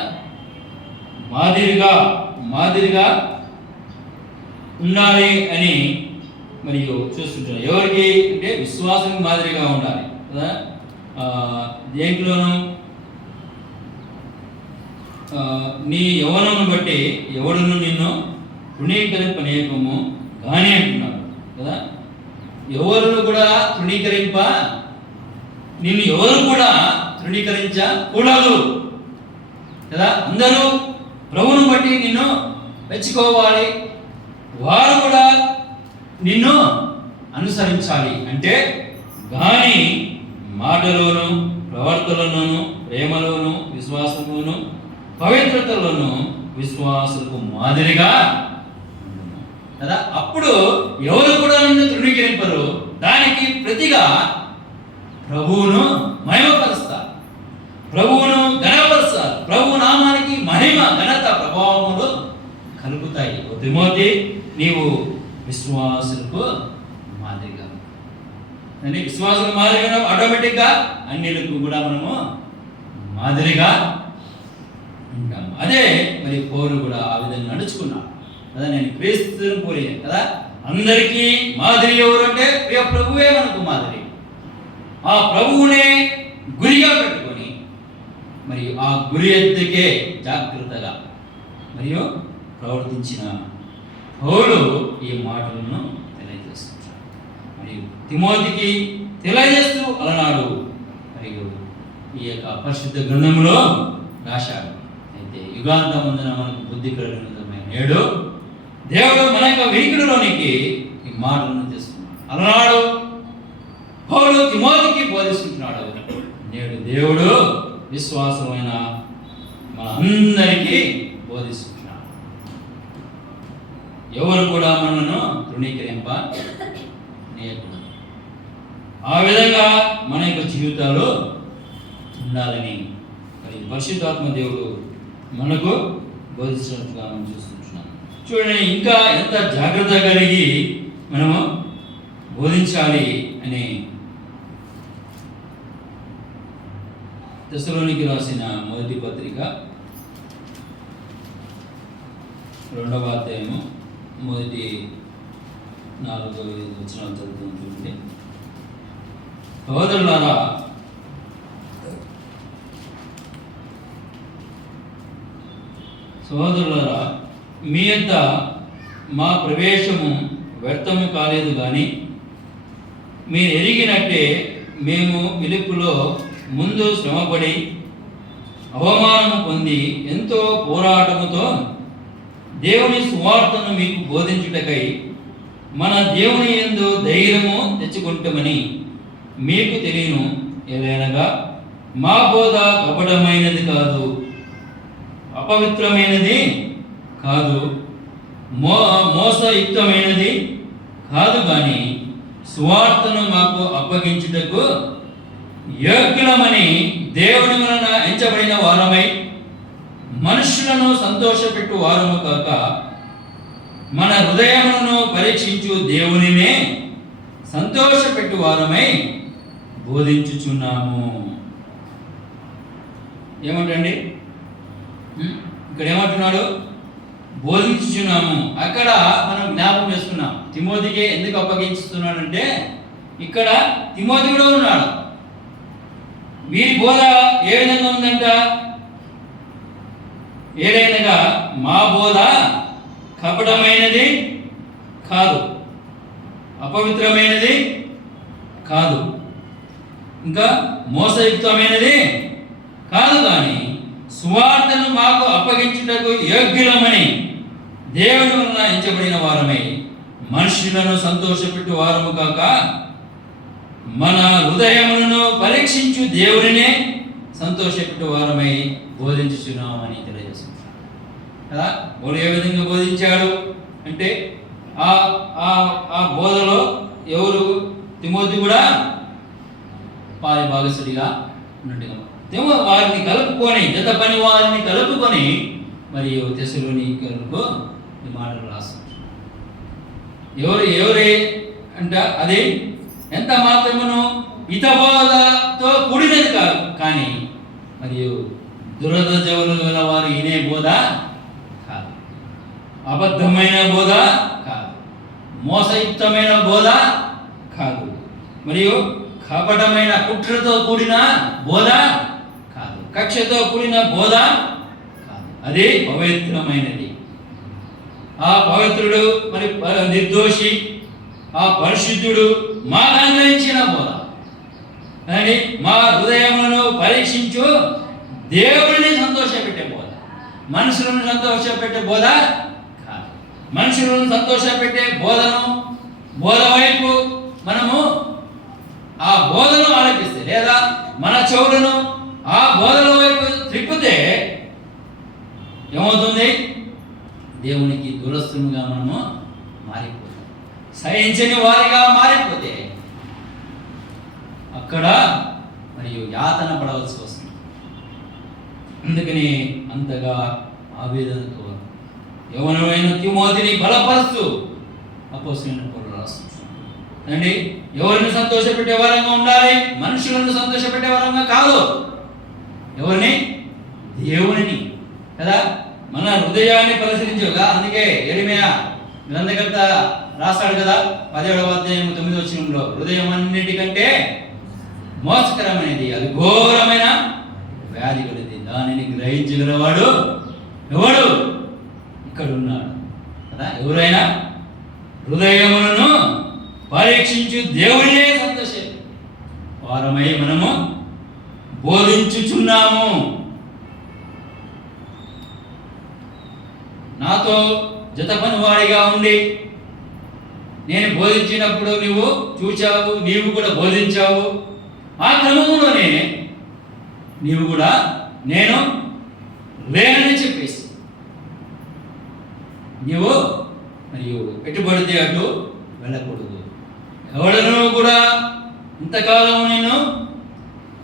మాదిరిగా ఉండాలి అని మరియు చూస్తుంటాం. ఎవరికి అంటే విశ్వాసం మాదిరిగా ఉండాలి కదా. దేంట్లోనూ నీ యవ్వనమును బట్టి ఎవడును నిన్ను తృణీకరింపనేకము కానీ అంటున్నాడు కదా. ఎవరు కూడా నిన్ను ఎవరు కూడా తృణీకరించకూడదు కదా. అందరూ ప్రభువును బట్టి నిన్ను మెచ్చుకోవాలి, వారు కూడా నిన్ను అనుసరించాలి. అంటే కానీ మాటలోను, ప్రవర్తనలోను, ప్రేమలోను, విశ్వాసంలోను, పవిత్రతలోను విశ్వాసులకు మాదిరిగా కదా. అప్పుడు ఎవరు కూడా నిన్ను తృణీకరింపరు. దానికి ప్రతిగా ప్రభువును మహిమపరుస్తారు, ప్రభువును ఘనపరుస్తారు. ప్రభు నామానికి మహిమ, ఘనత, ప్రభావములు కలుగుతాయి. తిమోతి, నీవు విశ్వాసులకు మాదిరిగా అంటే విశ్వాసులకు మాదిరిగా ఆటోమేటిక్గా అన్యులకు కూడా మనము మాదిరిగా ఉంటాము. అదే మరి పౌలు కూడా ఆ విధంగా నడుచుకున్నాడు కదా. నేను క్రీస్తుని పోలిన కదా. అందరికీ మాదిరి ఎవరు అంటే ప్రియ ప్రభువే మనకు మాదిరి. ఆ ప్రభువునే గురిగా పెట్టుకొని మరియు ఆ గురి ఎత్తుకే జాగ్రత్తగా మరియు ప్రవర్తించిన పౌలు ఈ మాటలను తెలియజేస్తుంటాడు. మరియు తిమోతికి తెలియజేస్తూ అలనాడు మరియు ఈ యొక్క పరిశుద్ధ గ్రంథంలో రాశాడు. అయితే యుగాంతమందున మనకు బుద్ధి కలిగిన నేడు దేవుడు మన యొక్క వెనుకలోనికి ఈ మాటలను తీసుకున్నాడు. అలనాడు పౌలు తిమోతికి బోధిస్తుంటున్నాడు. నేడు దేవుడు విశ్వాసమైన మన అందరికీ బోధిస్తున్నాడు. ఎవరు కూడా మనను తృణీకరింపనీయకూడదు. ఆ విధంగా మన యొక్క జీవితాలు ఉండాలని మరి పరిశుద్ధాత్మ దేవుడు మనకు బోధించినట్టుగా మనం చూస్తున్నాం. చూడండి, ఇంకా ఎంత జాగ్రత్త కలిగి మనము బోధించాలి అని తెస్సలోనికి రాసిన మొదటి పత్రిక 2వ అధ్యాయము మొదటి 4-5 వచనాలు చదువుతుంది. సహోదరులారా, మీ యొద్ద మా ప్రవేశము వ్యర్థము కాలేదు కానీ మీరు ఎరిగినట్టే మేము పిలుపులో ముందు శ్రమపడి అవమానము పొంది ఎంతో పోరాటముతో దేవుని సువార్తను మీకు బోధించుటకై మన దేవుని యందు ధైర్యము తెచ్చుకుంటామని మీకు తెలియను. ఏదైనగా మా బోధ కపటమైనది కాదు, అపవిత్రమైనది కాదు, మోసయుక్తమైనది కాదు, కానీ సువార్తను మాకు అప్పగించుటకు యోగ్యులమని దేవుని వలన ఎంచబడిన వారమై మనుషులను సంతోషపెట్టు వారము కాక మన హృదయములను పరీక్షించు దేవునినే సంతోషపెట్టు వారమై బోధించుచున్నాము. ఏమంటండి ఇక్కడ ఏమంటున్నాడు? బోధించుచున్నాము. అక్కడ మనం జ్ఞాపకం చేసుకున్నాం, తిమోతికి ఎందుకు అప్పగించుతున్నాడంటే ఇక్కడ తిమోతి కూడా ఉన్నాడు. వీరి బోధ ఏ విధంగా ఉందంట? ఏదైనగా మా బోధ కపటమైనది కాదు, అపవిత్రమైనది కాదు, ఇంకా మోసయుక్తమైనది కాదు, కానీ సువార్తను మాకు అప్పగించుటకు యోగ్యులమని దేవుని వలన ఎంచబడిన వారమై మనుషులను సంతోషపెట్టు వారము కాక మన హృదయములను పరీక్షించు దేవునినే సంతోషపెట్టు వారమై బోధించుచున్నామని తెలియజేస్తున్నాం కదా. వాడు ఏ విధంగా బోధించాడు అంటే ఆ బోధలో ఎవరు? తిమోతి కూడా వారి భాగస్వాడిగా ఉన్నట్టుగా వారిని కలుపుకొని, జత పని వారిని కలుపుకొని మరియు తెస్సలోనికీయులకు ఈ మాటలు రాస్తారు. ఎవరే అంట అది ఎంత మాత్రమును హితబోధతో కూడినది కాదు, కానీ మరియు దురద చెవులు గల వారు వినే బోధ కాదు, అబద్ధమైన బోధ కాదు, మోసయుక్తమైన బోధ కాదు, మరియు కపటమైన కుట్రతో కూడిన బోధ కాదు, కక్షతో కూడిన బోధ కాదు, అది పవిత్రమైనది. ఆ పవిత్రుడు మరి నిర్దోషి, ఆ పరిశుద్ధుడు మాకు అనుగ్రహించిన బోధ, కానీ మా హృదయములను పరీక్షించు దేవుడిని సంతోషపెట్టే బోధ, మనుషులను సంతోషపెట్టే బోధ కాదు. మనుషులను సంతోషపెట్టే బోధ వైపు మనము ఆ బోధను ఆలపిస్తే, లేదా మన చెవులను ఆ బోధల వైపు త్రిప్పితే ఏమవుతుంది? దేవునికి దూరస్తునిగా మనము మారిపోతాం. సహించని వారిగా మారిపోతే అక్కడ మరియు యాతన పడవలసి వస్తుంది. అందుకని అంతగా ఆవేదనతో యవ్వనమైన తిమోతిని బలపరుస్తూ అపోస్తలుడైన పౌలు రాస్తున్నాడు. అండి, ఎవరిని సంతోషపెట్టే వరంగా ఉండాలి? మనుషులను సంతోషపెట్టే వరంగా కాదు. ఎవరిని? దేవునిని కదా. మన హృదయాన్ని పరిశీలించగా, అందుకే యెరెమీయా గ్రంథకర్త రాస్తాడు కదా 17వ అధ్యాయం 9వ వచనంలో, హృదయం అన్నిటికంటే మోసకరమైనది, అది ఘోరమైన వ్యాధి కలిగింది, దానిని గ్రహించగలవాడు ఎవడు? ఇక్కడ ఉన్నాడు కదా. ఎవరైనా హృదయములను పరీక్షించు దేవుడినే సంతోషం వారమై మనము బోధించుచున్నాము. నాతో జత పనివాడిగా ఉండి నేను బోధించినప్పుడు నువ్వు చూచావు, నీవు కూడా బోధించావు. ఆ క్రమంలోనే నీవు కూడా నేను లేనని చెప్పేసి నీవు మరియు ఎటుబడితే అటు వెళ్ళకూడదు. ఎవడను కూడా ఇంతకాలం నేను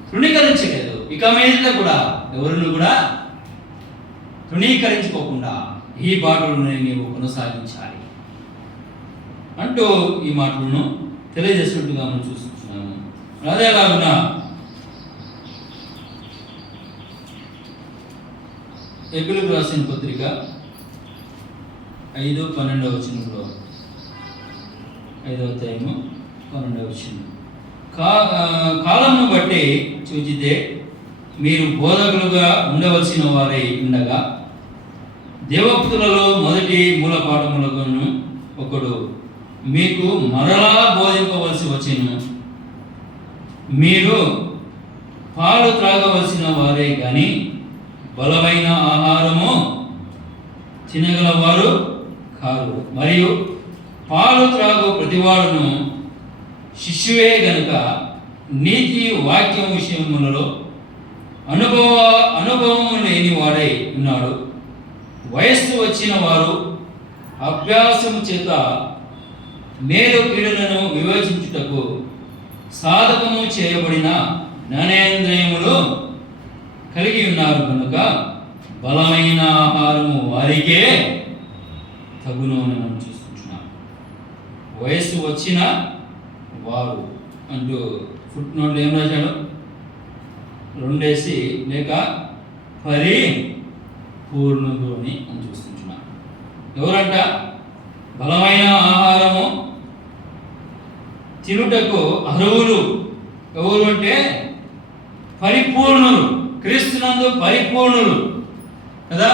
తృణీకరించలేదు, ఇక మీద కూడా ఎవరిని కూడా తృణీకరించుకోకుండా ఈ బాటలను నీవు కొనసాగించాలి అంటూ ఈ మాటలను తెలియజేసినట్టుగా మనం చూస్తున్నాము. అదేలాగున ఎబ్రిలకు రాసిన పత్రిక 5:12 వచనంలో, 5వ అధ్యాయము 12వ వచనం, కాలంను బట్టి చూచితే మీరు బోధకులుగా ఉండవలసిన వారై ఉండగా దేవోక్తులలో మొదటి మూల పాఠములను ఒకడు మీకు మరలా బోధింపవలసి వచ్చెను. మీరు పాలు త్రాగవలసిన వారే కానీ బలమైన ఆహారము తినగలవారు కారు. మరియు పాలు త్రాగు ప్రతివాడును శిష్యువే గనుక నీతి వాక్యం విషయములలో అనుభవము లేని వాడై ఉన్నాడు. వయస్సు వచ్చిన వారు అభ్యాసము చేత మేలు కీడులను వివేచించుటకు సాధకము చేయబడిన జ్ఞానేంద్రియములు కలిగి ఉన్నారు కనుక బలమైన ఆహారము వారికే తగును అని మనం చూస్తున్నాం. వయస్సు వచ్చిన వారు అంటూ ఫుట్ నోట్లో ఏం రాశాడు? 2 లేక పరిపూర్ణులు అని చూస్తున్నాం. ఎవరంట? బలమైన ఆహారము తినుటకు అర్హులు ఎవరు అంటే పరిపూర్ణులు, క్రీస్తునందు పరిపూర్ణులు కదా.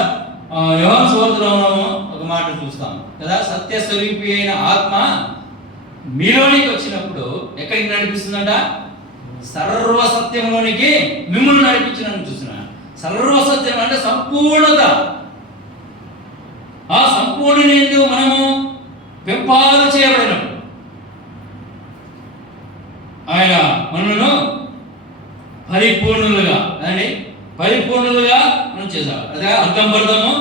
యోహాను సువార్తలో ఒక మాట చూస్తాం కదా, సత్య స్వరూపి అయిన ఆత్మ మీలోనికి వచ్చినప్పుడు ఎక్కడికి నడిపిస్తుందంట? సర్వసత్యంలోనికి మిమ్మల్ని నడిపించిన చూసిన. సర్వసత్యం అంటే సంపూర్ణత. ఆ సంపూర్ణత మనము పెంపాలు చేయబడినప్పుడు ఆయన మనను పరిపూర్ణులుగా పరిపూర్ణులుగా మనం చేశాం. అదే అర్థం పడతాము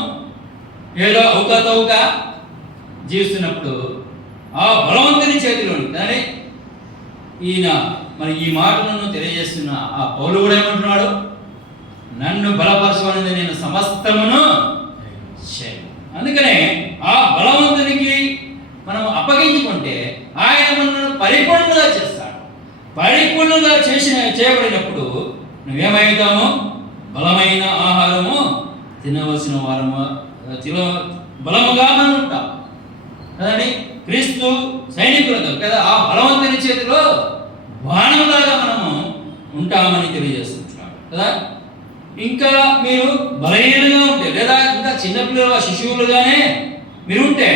ఏదో అవకతవక జీవిస్తున్నప్పుడు ఆ బలవంతుని చేతిలోని కానీ ఈయన మరి ఈ మాటలను తెలియజేస్తున్న ఆ పౌలు కూడా ఏమంటున్నాడు? నన్ను బలపరచమనేది నేను సమస్తమును చేయను. అందుకనే ఆ బలవంతునికి మనం అప్పగించుకుంటే ఆయన మనల్ని పరిపూర్ణంగా చేస్తాడు. పరిపూర్ణంగా చేయబడినప్పుడు నువ్వేమవుతాము? బలమైన ఆహారము తినవలసిన వారము బలముగా మనం ఉంటాం కదండి. క్రీస్తు సైనికులతో కదా ఆ బలవంతుని చేతిలో బాణంలాగా మనము ఉంటామని తెలియజేస్తున్నాడు కదా. ఇంకా మీరు బలహీనంగా ఉంటే లేదా ఇంకా చిన్నపిల్లలుగా శిశువులుగానే మీరు ఉంటే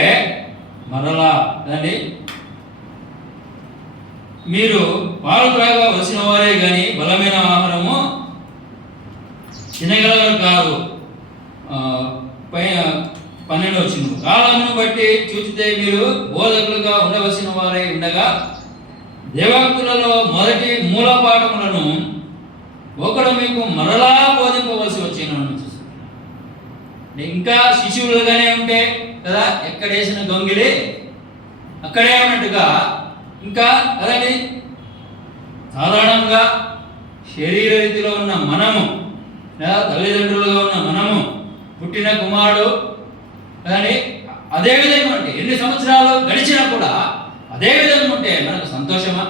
మరలా కదండి మీరు పాలు త్రాగవలసిన వారే కానీ బలమైన ఆహారము తినగలరు కాదు. 12 వచ్చింది. కాలమును బట్టి చూచితే మీరు బోధకులుగా ఉండవలసిన వారై ఉండగా దేవభక్తులలో మొదటి మూల పాఠములను ఒకడు మీకు మరలా బోధింపవలసి వచ్చిన చూస్తున్నాడు. ఇంకా శిశువులుగానే ఉంటే కదా ఎక్కడేసిన గొంగిలి అక్కడే ఉన్నట్టుగా ఇంకా అలాగే సాధారణంగా శరీర రీతిలో ఉన్న మనము లేదా తల్లిదండ్రులుగా ఉన్న మనము పుట్టిన కుమారుడు కానీ అదే విధంగా ఉంటే ఎన్ని సంవత్సరాలు గడిచినా కూడా అదే విధంగా ఉంటే మనకు సంతోషమా?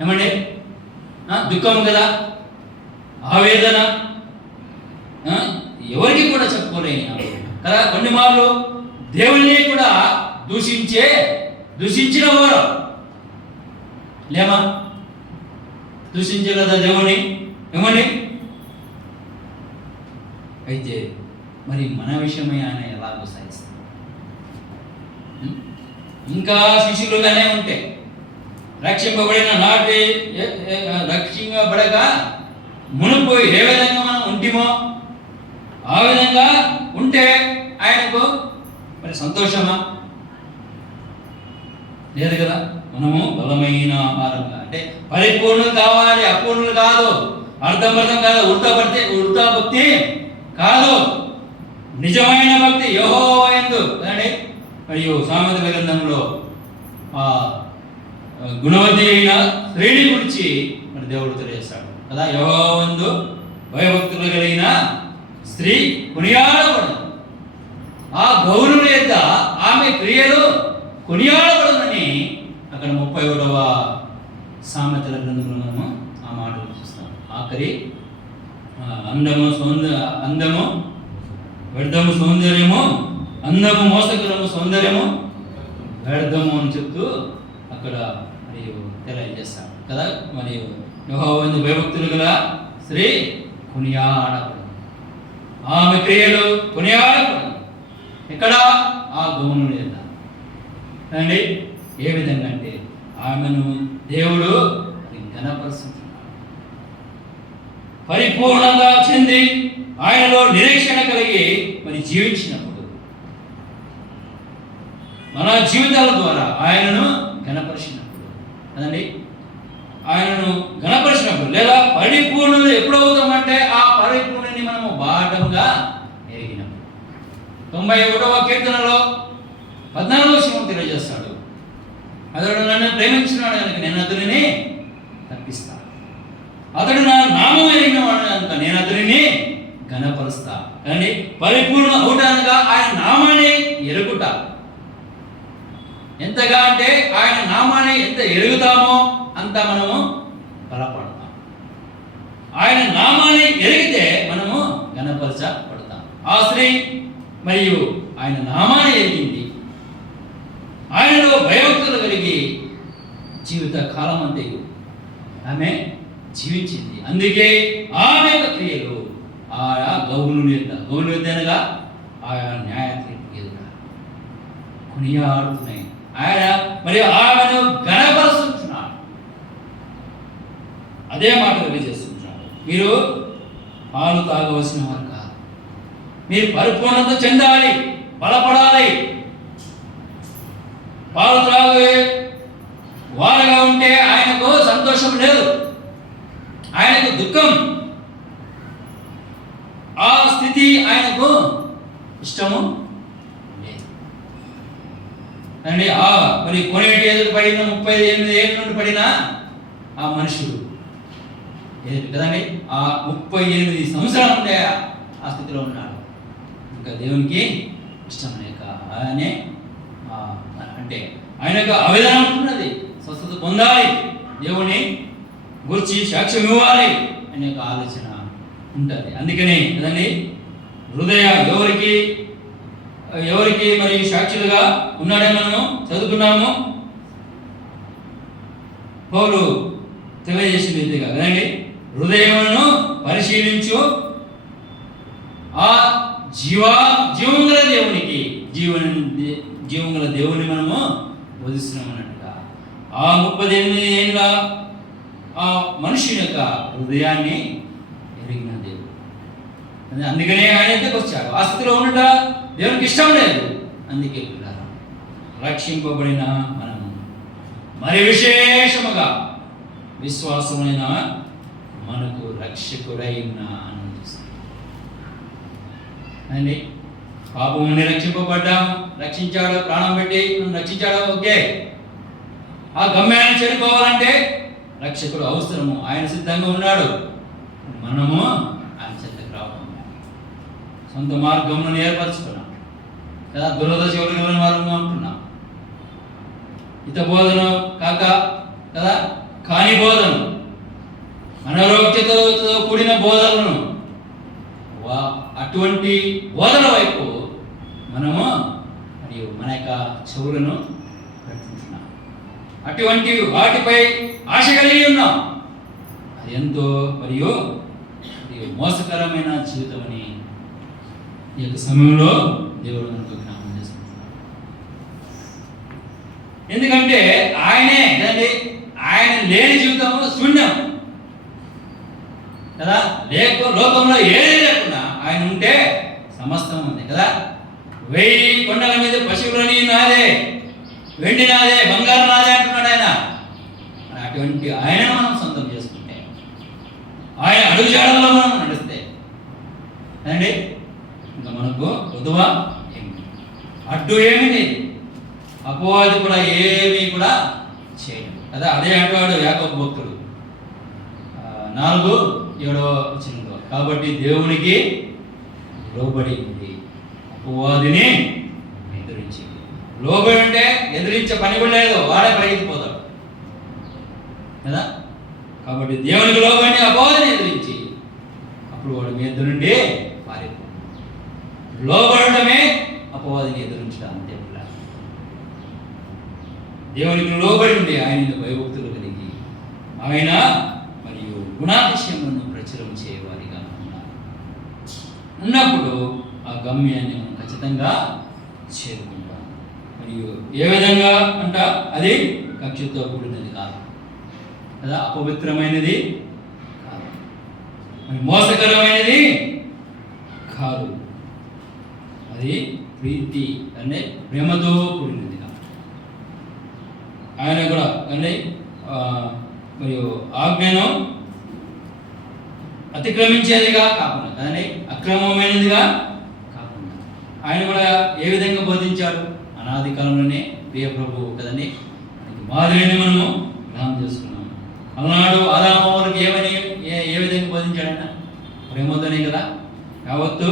ఏమండి దుఃఖం కదా, ఆవేదన ఎవరికి కూడా చెప్పుకోలేని కదా. కొన్ని మార్లు దేవుణ్ణి కూడా దూషించిన వారు లేమా? దూషించలేదా దేవుని? ఏమండి అయితే మరి మన విషయమై ఆయన ఎలాగో సాగిస్తాం? ఇంకా శిష్యులుగానే ఉంటే రక్షింపబడిన నాటి రక్షింపబడక మునుపు ఏ విధంగా మనం ఉంటిమో ఆ విధంగా ఉంటే ఆయనకు మరి సంతోషమా? లేదు కదా. మనము బలమైన ఆహారంగా అంటే పరిపూర్ణులు కావాలి, అపూర్ణులు కాదు, అర్థం కాదు, ఉడతా భక్తి కాదు, నిజమైన భక్తి యెహోవా యందు అంటే మరియు సామెతల గ్రంథంలో ఆ గుణవతి అయిన స్త్రీని గురించి మరి దేవుడు తెలియజేస్తాడు కదా. యెహోవా యందు భయభక్తులు కలిగిన స్త్రీ కొనియాడబడదు, ఆ గౌరవం యొక్క ఆమె క్రియలు కొనియాడబడదని అక్కడ 31వ సామెతల గ్రంథంలో మనము ఆ మాటలు చూస్తాం. ఆఖరి అందము వ్యర్థము సౌందర్యము, అందము మోసకరము, సౌందర్యము వ్యర్థము అని చెప్తూ అక్కడ మరియు తెలియజేస్తాడు కదా. మరియు యెహోవా యందు భయభక్తులు గల స్త్రీ కొనియాడబడదు, ఆమె క్రియలు కొనియాడబడదు. ఎక్కడ? ఆ గౌను చేత అండి. ఏ విధంగా అంటే ఆమెను దేవుడు ఘనపరుస్తున్నాడు. పరిపూర్ణంగా చెంది ఆయనలో నిరీక్షణ కలిగి మరి జీవించినప్పుడు మన జీవితాల ద్వారా ఆయనను ఘనపరిచినప్పుడు కదండి, ఆయనను ఘనపరిచినప్పుడు లేదా పరిపూర్ణులు ఎప్పుడవుతామంటే ఆ పరిపూర్ణని మనము బాటంగా ఎరిగినప్పుడు. 91వ కీర్తనలో 14వ వచనం తెలియజేస్తాడు, అతడు నన్ను ప్రేమించినాడు కనుక నేను అతనిని తప్పిస్తాను, అతడు నా నామం ఎరిగిన వాడు కనుక నేను అతనిని ఘనపరుస్తా. కానీ పరిపూర్ణ అవటానుగా ఆయన నామాన్ని ఎరుగుట. ఎంతగా అంటే ఆయన నామాన్ని ఎంత ఎరుగుతామో అంత మనము బలపడతాం. ఆయన నామాన్ని ఎరిగితే మనము ఘనపరచబడతాం. ఆ స్త్రీ మరియు ఆయన నామాన్ని ఎరిగింది, ఆయనలో భయభక్తులు కలిగి జీవిత కాలం అంతే ఆమె జీవించింది. అందుకే ఆమె క్రియలు ఆ గౌరులు ఎద్దనగా ఆయన న్యాయ తీర్పు ఎదుట కొనియాడుతున్నాయి. ఆయన మరియు ఆమెను ఘనపరుస్తున్నాడు. అదే మాట తెలియజేస్తున్నాడు. మీరు పాలు తాగవలసిన వారు కాదు, మీరు పరిపూర్ణత చెందాలి, బలపడాలి. పాలు త్రాగే వారుగా ఉంటే ఆయనకు సంతోషం లేదు, ఆయనకు దుఃఖం. ఆ స్థితి ఆయనకు ఇష్టము లేదు అండి. మరి కొనేటి ఎదురు పడిన 38 ఏళ్ళ నుండి పడిన ఆ మనుషుడు కదండి, ఆ 38 సంవత్సరాలు ఉండే ఆ స్థితిలో ఉన్నాడు. ఇంకా దేవునికి ఇష్టం లేక ఆయనే అంటే ఆయనకు ఆవేదన ఉంటున్నది, స్వస్థత పొందాలి, దేవుని గురించి సాక్ష్యం ఇవ్వాలి అనే ఒక ఆలోచన ఉంటుంది. అందుకనే కదండి హృదయ ఎవరికి మరి సాక్షులుగా ఉన్నాడే మనము చదువుకున్నాము. పౌలు తెలియజేసింది ఇదిగా కదండి, హృదయములను పరిశీలించు, ఆ జీవంగల దేవునికి జీవంగల దేవుని మనము వదిస్తున్నాం అన్నట్టుగా ఆ 38 ఏళ్ళ ఆ మనుషుని యొక్క హృదయాన్ని ఎరిగిన దేవుడు. అందుకనే ఆయన దగ్గరికి వచ్చాడు. ఆ స్థితిలో ఉండట దేవునికి ఇష్టం లేదు. అందుకే రక్షింపబడిన మనము మరి విశేషముగా విశ్వాసమైన మనకు రక్షకుడైన అండి. పాపం నుండి రక్షింపబడ్డాం, రక్షించాడు, ప్రాణం పెట్టి రక్షించాడు, ఓకే. ఆ గమ్యాన్ని చేరుకోవాలంటే రక్షకుడు అవసరము. ఆయన సిద్ధంగా ఉన్నాడు, మనము ఆయన చెంతకు రావడం, సొంత మార్గంలో ఏర్పరచుకున్నాం కదా. దురద చెవులు మార్గం అంటున్నాం. హిత బోధన కాక కదా కాని బోధన, అనారోగ్యతతో కూడిన బోధనను అటువంటి బోధన వైపు మనము మరియు మన యొక్క చెవులను పెడుతున్నాం. అటువంటి వాటిపై ఆశ కలిగి ఉన్నాం. అది ఎంతో మరియు మోసకరమైన జీవితం అని ఈ యొక్క సమయంలో దేవుడు మనకు జ్ఞాపకం చేసుకుంటున్నాడు. ఎందుకంటే ఆయనే కదండి, ఆయన లేని జీవితంలో శూన్యం కదా. లోకంలో ఏది లేకుండా ఆయన ఉంటే సమస్తం ఉంది కదా. 1000 కొండల మీద పశువులని నాదే, వెండి నాదే, బంగారం నాదే అంటున్నాడు ఆయన. అటువంటి ఆయన మనం సొంతం చేసుకుంటే, ఆయన అడుగుజాడల్లో మనం నడిస్తే అండి, ఇంకా మనకు వధువా ఏమి అడ్డు ఏమీ లేదు, అపవాది కూడా ఏమీ కూడా చేయదు కదా. అదే అంటాడు యాకోబు భక్తుడు 4:7 కాబట్టి దేవునికి లోబడి ఉంది, అపవాదిని ఎదిరించి. లోబడి అంటే ఎదిరించే పని కూడా లేదు, వాడే పరిగెత్తిపోతాడు కదా. కాబట్టి దేవునికి లోబడి అపవాదిని ఎదిరించి అప్పుడు వాడు మీ ఎదురు నుండి పారిపోతాడు. లోబడటమే అపవాదిని ఎదిరించడం అంతే. దేవునికి లోబడి ఉండి ఆయన భయభక్తులు కలిగి ఆయన మరియు గుణాతిశయములను ప్రచురం చేయవారిగా ఉన్నప్పుడు ఆ గమ్యాన్ని మనం ఖచ్చితంగా చేరుకుంటాం. మరియు ఏ విధంగా అంట, అది కక్షతో కూడినది కాదు కదా, అపవిత్రమైనది కాదు, మోసకరమైనది కాదు, అది ప్రీతి అంటే ప్రేమతో కూడినది. ఆయన కూడా అంటే మరియు ఆజ్ఞను అతిక్రమించేదిగా కాకుండా కానీ అక్రమమైనదిగా కాకుండా ఆయన కూడా ఏ విధంగా బోధించాడు, అనాది కాలంలోనే ప్రియ ప్రభువు కదండి, మాదిరిని మనము జ్ఞానం చేసుకున్నాము. అలనాడు ఆదాము వారికి ఏ విధంగా బోధించాడు ఆయన? ప్రేమతోనే కదా. యావత్తు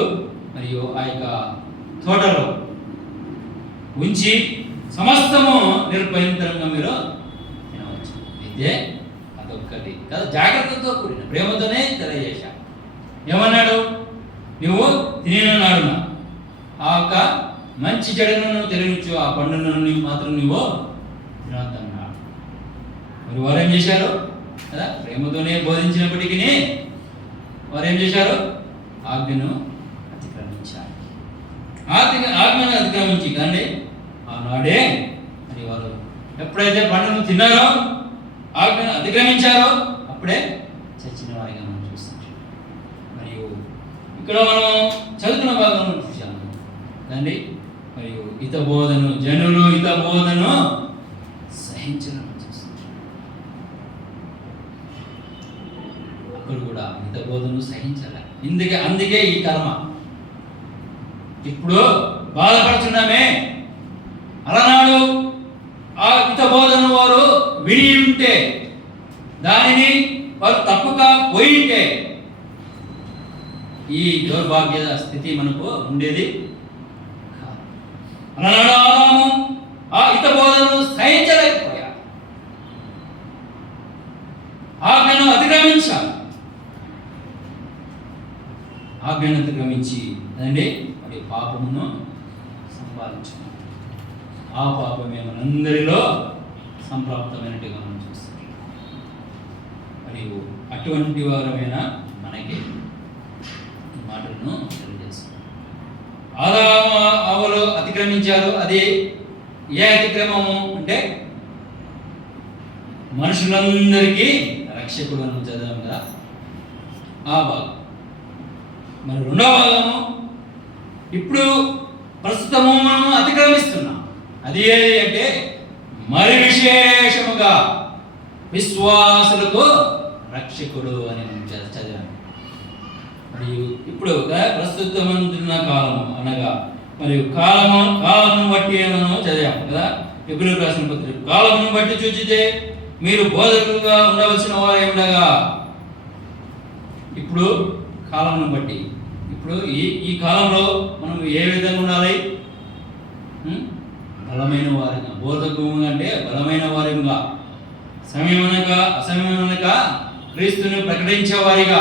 మరియు ఆ యొక్క తోటలో ఉంచి సమస్తము నిర్భయంతరంగా మీరు తినవచ్చు. అయితే అదొక్కటి కదా, జాగ్రత్తతో కూడిన ప్రేమతోనే తెలియజేశా. ఏమన్నాడు? నువ్వు తినన్నాడు, ఆ యొక్క మంచి చెడును తెలియచ్చు, ఆ పండును మాత్రం నువ్వు తినొద్దన్నాడు. మరి వారు ఏం చేశారు కదా, ప్రేమతోనే బోధించినప్పటికీ వారు ఏం చేశారు? ఆజ్ఞను అతిక్రమించాలి. ఆజ్ఞను అతిక్రమించి కానీ ఆనాడే మరి వారు ఎప్పుడైతే పండును తిన్నారో, ఆజ్ఞను అతిక్రమించారో అప్పుడే చచ్చిన వారిగా మనం చూస్తాం. మరియు ఇక్కడ మనం చదువుతున్న భాగంలో చూసాము కానీ మరియు జనులు హితబోధను సహించడం చూస్తాం. అక్కడ కూడా హితబోధను సహించాలి. అందుకే ఈ కర్మ. ఇప్పుడు బాధపడుతున్నామే, అలనాడు ఆ హితబోధను వారు విని ఉంటే, దానిని వారు తప్పుగా పోయి ఉంటే ఈ దౌర్భాగ్య స్థితి మనకు ఉండేది. అలనాడు ఆదాము ఆ హితబోధను సహించలేకపోయాడు, ఆజ్ఞను అతిక్రమించాలి. ఆజ్ఞను అతిక్రమించి అదండి మరి పాపమును సంపాదించుకున్నాం. ఆ పాపమే మనందరిలో సంప్రాప్తమైనట్టుగా మనం చూస్తాం. మరియు అటువంటి వారమైన మనకి ఈ మాటలను తెలియజేస్తాం. ఆదాము హవ్వలు అతిక్రమించారు. అది ఏ అతిక్రమము అంటే మనుషులందరికీ రక్షకుడు అని చదివాం కదా, ఆ భాగం. మరి రెండవ భాగము ఇప్పుడు ప్రస్తుతము మనం అతిక్రమిస్తున్నాం. అది ఏది అంటే మరి విశేషముగా విశ్వాసులకు రక్షకుడు అని మనం చదివాము. మరియు ఇప్పుడు ప్రస్తుతమంటున్న కాలము అనగా మరియు కాలమును బట్టి మనం చదివాము కదా, ఎబ్రియయులకు రాసిన పత్రిక. కాలమును బట్టి చూచితే మీరు బోధకులుగా ఉండవలసిన వారే ఉండగా. ఇప్పుడు కాలమును బట్టి ఇప్పుడు ఈ కాలంలో మనం ఏ విధంగా ఉండాలి? బలమైన వారిగా, బోధకుగా అంటే బలమైన వారిగా, సమయమనక అసమయమనక క్రీస్తుని ప్రకటించే వారిగా,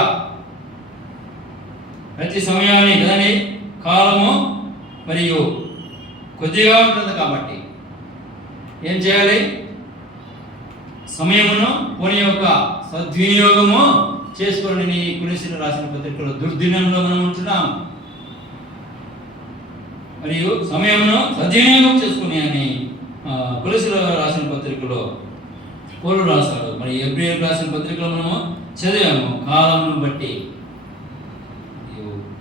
ప్రతి సమయాన్ని కదండి. కాలము మరియు కొద్దిగా ఉంటుంది కాబట్టి ఏం చేయాలి? సమయమును పోనీ యొక్క సద్వినియోగము చేసుకోండి. కొలస్సీయులకు రాసిన పత్రికలో దుర్దినంలో మనం ఉంటున్నాం. మరియు సమయమును సద్వినియోగం చేసుకుని అని కొలస్సీయులకు రాసిన పత్రికలో పౌలు రాశాడు. మరి ఎబ్రియయులకు రాసిన పత్రికలో మనము చదివాము. కాలమును బట్టి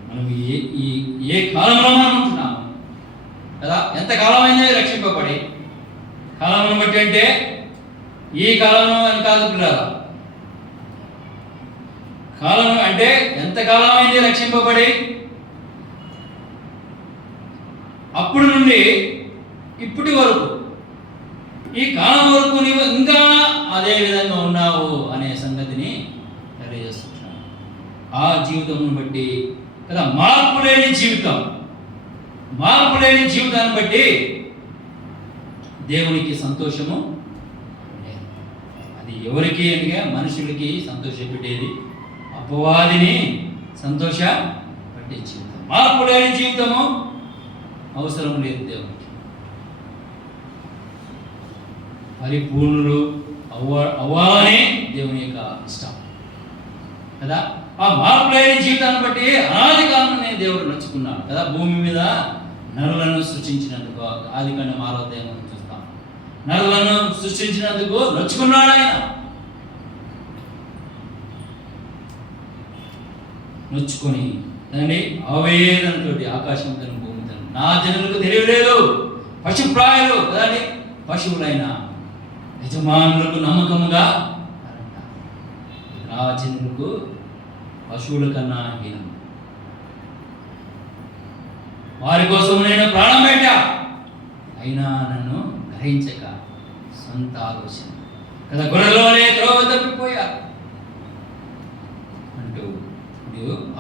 మనం ఏ కాలంలో మనం ఉంటున్నాము కదా, ఎంత కాలమైంది రక్షింపబడి. కాలమును బట్టి అంటే ఈ కాలంలో అని కాదు పిల్లరా. కాలం అంటే ఎంత కాలమైంది రక్షింపబడి, అప్పుడు నుండి ఇప్పటి వరకు, ఈ కాలం వరకు నీవు ఇంకా అదే విధంగా ఉన్నావు అనే సంగతిని తెలియజేస్తున్నాను. ఆ జీవితం బట్టి కదా, మార్పు లేని జీవితాన్ని బట్టి దేవునికి సంతోషము లేదు. అది ఎవరికి అంటే మనుషులకి సంతోష పెట్టేది, అపవాదిని సంతోష పట్టే జీవితం. మార్పు లేని జీవితము అవసరం లేదు దేవునికి. పరిపూర్ణులు అవ్వాలని దేవుని యొక్క ఇష్టం కదా. ఆ మార్పు లేని జీవితాన్ని బట్టి అనాది కాలంలోనే దేవుడు నచ్చుకున్నాడు కదా. భూమి మీద నరులను సృష్టించినందుకు, ఆది కాండం 6వ అధ్యాయం చూస్తాం. నరులను సృష్టించినందుకు నచ్చుకున్నాడు ఆయన. నొచ్చుకొని తండ్రి ఆవేదనతో ఆకాశం తన భూమి తను నా జనులకు తెలియలేదు. పశుప్రాయులు కదండి, పశువులైన యజమానులకు నమ్మకముగా నా జనులకు పశువుల కన్నా హీనం. వారి కోసం నేను ప్రాణం పెట్టా, అయినా నన్ను గ్రహించక సొంత ఆలోచన కదా గొర్రెలోనే త్రోవ తప్పిపోయా అంటూ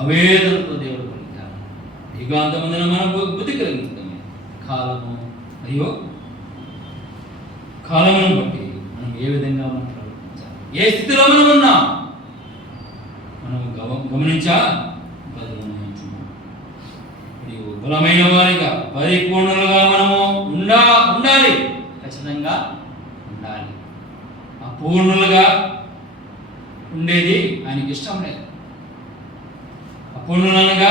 అవేదనతో దేవుడు పలికారు. దిగాంతమందున మన బుద్ధి కలిగిస్తుంది. కాలము మరియు కాలమును బట్టి మనం ఏ విధంగా మనం ప్రవర్తించాలి, ఏ స్థితిలో మనం ఉన్నాం మనం గమనించున్నాం. మరియు బలమైన వారిగా పరిపూర్ణులుగా మనము ఉండాలి, ఖచ్చితంగా ఉండాలి. అపూర్ణులుగా ఉండేది ఆయనకి ఇష్టం లేదు. పూర్ణులనగా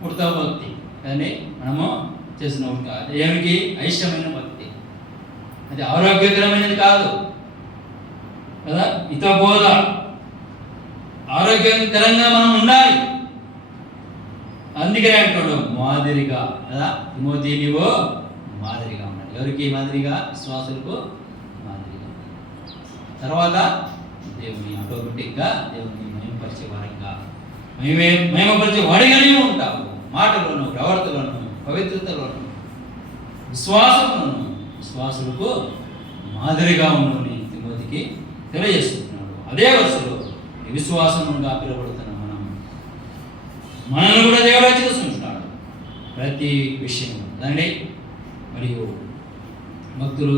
పుడతా భక్తి కానీ మనము చేసిన దేవునికి అయిష్టమైన భక్తి, అది ఆరోగ్యకరమైనది కాదు కదా. హితబోధ ఆరోగ్యకరంగా మనం ఉండాలి. అందుకనే అంటున్నాడు మాదిరిగా కదా, తిమోతి నీవు మాదిరిగా ఉన్నాడు. ఎవరికి మాదిరిగా? విశ్వాసులకు మాదిరిగా. తర్వాత దేవుని ఆటోమేటిక్గా దేవుని మహిమపరిచే వారంగా మహిమపరిచే వాడిగానే ఉంటావు. మాటలోను, ప్రవర్తనలోను, పవిత్రతలోను, విశ్వాసులకు మాదిరిగా ఉండని తిమోతికి తెలియజేస్తున్నాడు. అదే వరుసలో విశ్వాసముగా పిలువబడుతున్న మనల్ని కూడా దేవుడు చూస్తుంటున్నాడు ప్రతి విషయం దాన్ని. మరియు భక్తులు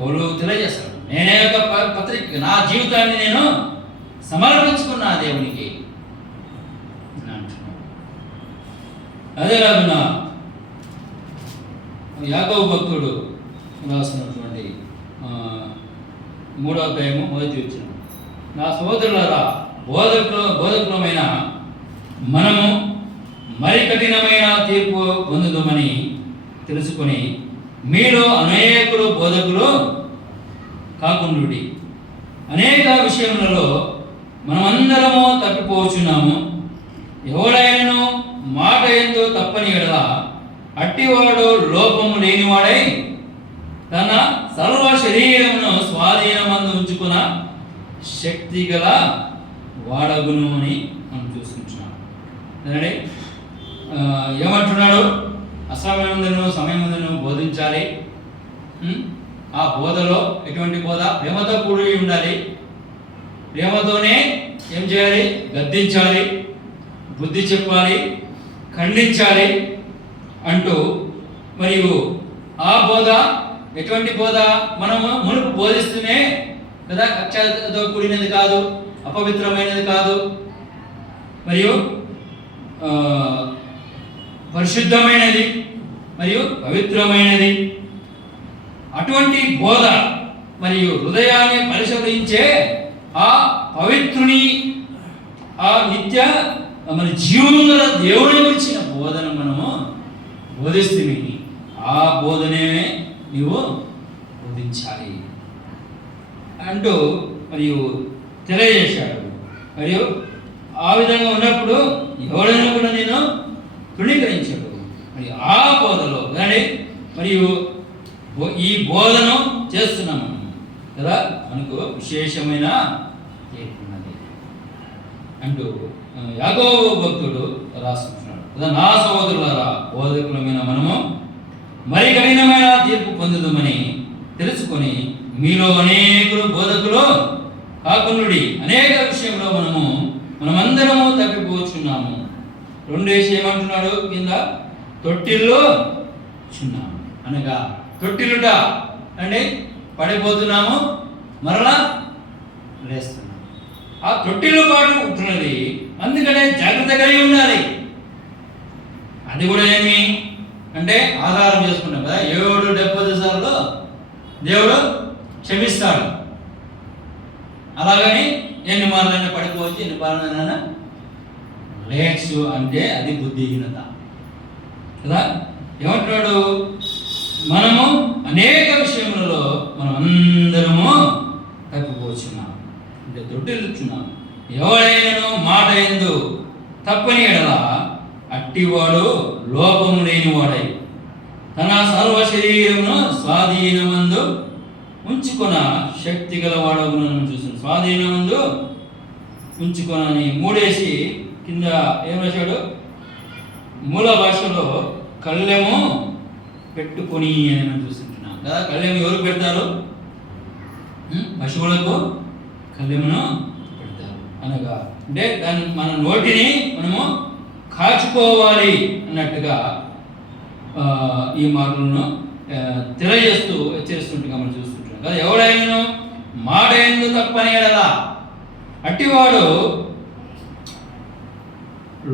పౌలు తెలియజేస్తాడు, నేనే ఒక పత్రిక నా జీవితాన్ని నేను సమర్పించుకున్నా దేవునికి అంటున్నాడు. అదే కాదున యాకోబు భక్తుడు రాసినటువంటి 3వ అధ్యాయము 1వ వచనం, నా సోదరులారా బోధకులమైన మనము మరి కఠినమైన తీర్పు పొందుదామని తెలుసుకొని మీలో అనేకులు బోధకులు కాకుండుడి. అనేక విషయములలో మనమందరము తప్పిపోచున్నాము. ఎవడైనను మాట ఎందు తప్పని ఎడల అట్టివాడు లోపము లేనివాడై తన సర్వ శరీరమును స్వాధీనమందు ఉంచుకున్న శక్తి గల వాడగును అని మనం చూసుకుంటున్నాం. ఏమంటున్నాడు? సమయముందును బోధించాలి. ఆ బోధలో ఎటువంటి బోధ? ప్రేమతో కూడి ఉండాలి. ప్రేమతోనే ఏం చేయాలి? గద్దించాలి, బుద్ధి చెప్పాలి, ఖండించాలి అంటూ. మరియు ఆ బోధ ఎటువంటి బోధ? మనము మునుపు బోధిస్తూనే కదా, కక్షతో కూడినది కాదు, అపవిత్రమైనది కాదు, మరియు పరిశుద్ధమైనది మరియు పవిత్రమైనది. అటువంటి బోధ మరియు హృదయాన్ని పరిశోధించే ఆ పవిత్రుని, ఆ నిత్య మన జీవముల దేవుని గురించిన బోధన మనము బోధిస్తుంది. ఆ బోధనే నీవు బోధించాలి అంటూ మరియు తెలియజేశాడు. మరియు ఆ విధంగా ఉన్నప్పుడు ఎవరైనా కూడా నేను తృణీకరించాడు. మరి ఆ బోధలో కానీ మరియు ఈ బోధను చేస్తున్నాము కదా, మనకు విశేషమైన తీర్పు ఉన్నది అంటూ యాకోబు భక్తుడు రాస్తున్నాడు కదా. నా సహోదరులారా, బోధకులమైన మనము మరి కఠినమైన తీర్పు పొందుదామని తెలుసుకొని మీలో అనేకులు బోధకులు కాకుండుడి. అనేక విషయంలో మనమందరము తప్పిపోచున్నాము. 2 ఏమంటున్నాడు కింద? తొట్టిల్లో చున్నాము అనగా తొట్టిల్లుట అంటే పడిపోతున్నాము, మరలా లేస్తున్నాము. ఆ తొట్టిల్లు పాటు ఉంటున్నది. అందుకనే జాగ్రత్త కలిగి ఉండాలి. అది కూడా ఏమి అంటే ఆధారం చేసుకుంటాం కదా. 70 సార్లు దేవుడు క్షమిస్తాడు. అలాగని ఎన్ని మార్లైనా పడిపోవచ్చు, ఎన్ని మార్లైనా లేచు అంటే అది బుద్ధిహీనత కదా. ఏమంటున్నాడు? మనము అనేక విషయములలో మనమందరము తప్పిపోచున్నాం అంటే తొట్టిల్లుచున్నాం. ఎవడైనను మాట యందు తప్పని ఎడల అట్టివాడు లోపము లేనివాడై తన సర్వ శరీరమును స్వాధీనమందు ఉంచుకున్న శక్తి గలవాడగునని చూసాను. స్వాధీనమందు ఉంచుకొనని 3 కింద ఏం రాశాడు? మూల భాషలో కళ్ళెము పెట్టుకొని అని మనం చూస్తుంటున్నాం కదా. కళ్ళెము ఎవరు పెడతారు? పశువులకు కళ్ళెమును పెడతారు అనగా అంటే మన నోటిని మనము కాచుకోవాలి అన్నట్టుగా ఈ మాటలను తెలియజేస్తూ హెచ్చరిస్తుండగా మనం చూస్తుంటున్నాం కదా. ఎవడైనా మాట ఎందు తప్పని ఎడలా అట్టివాడు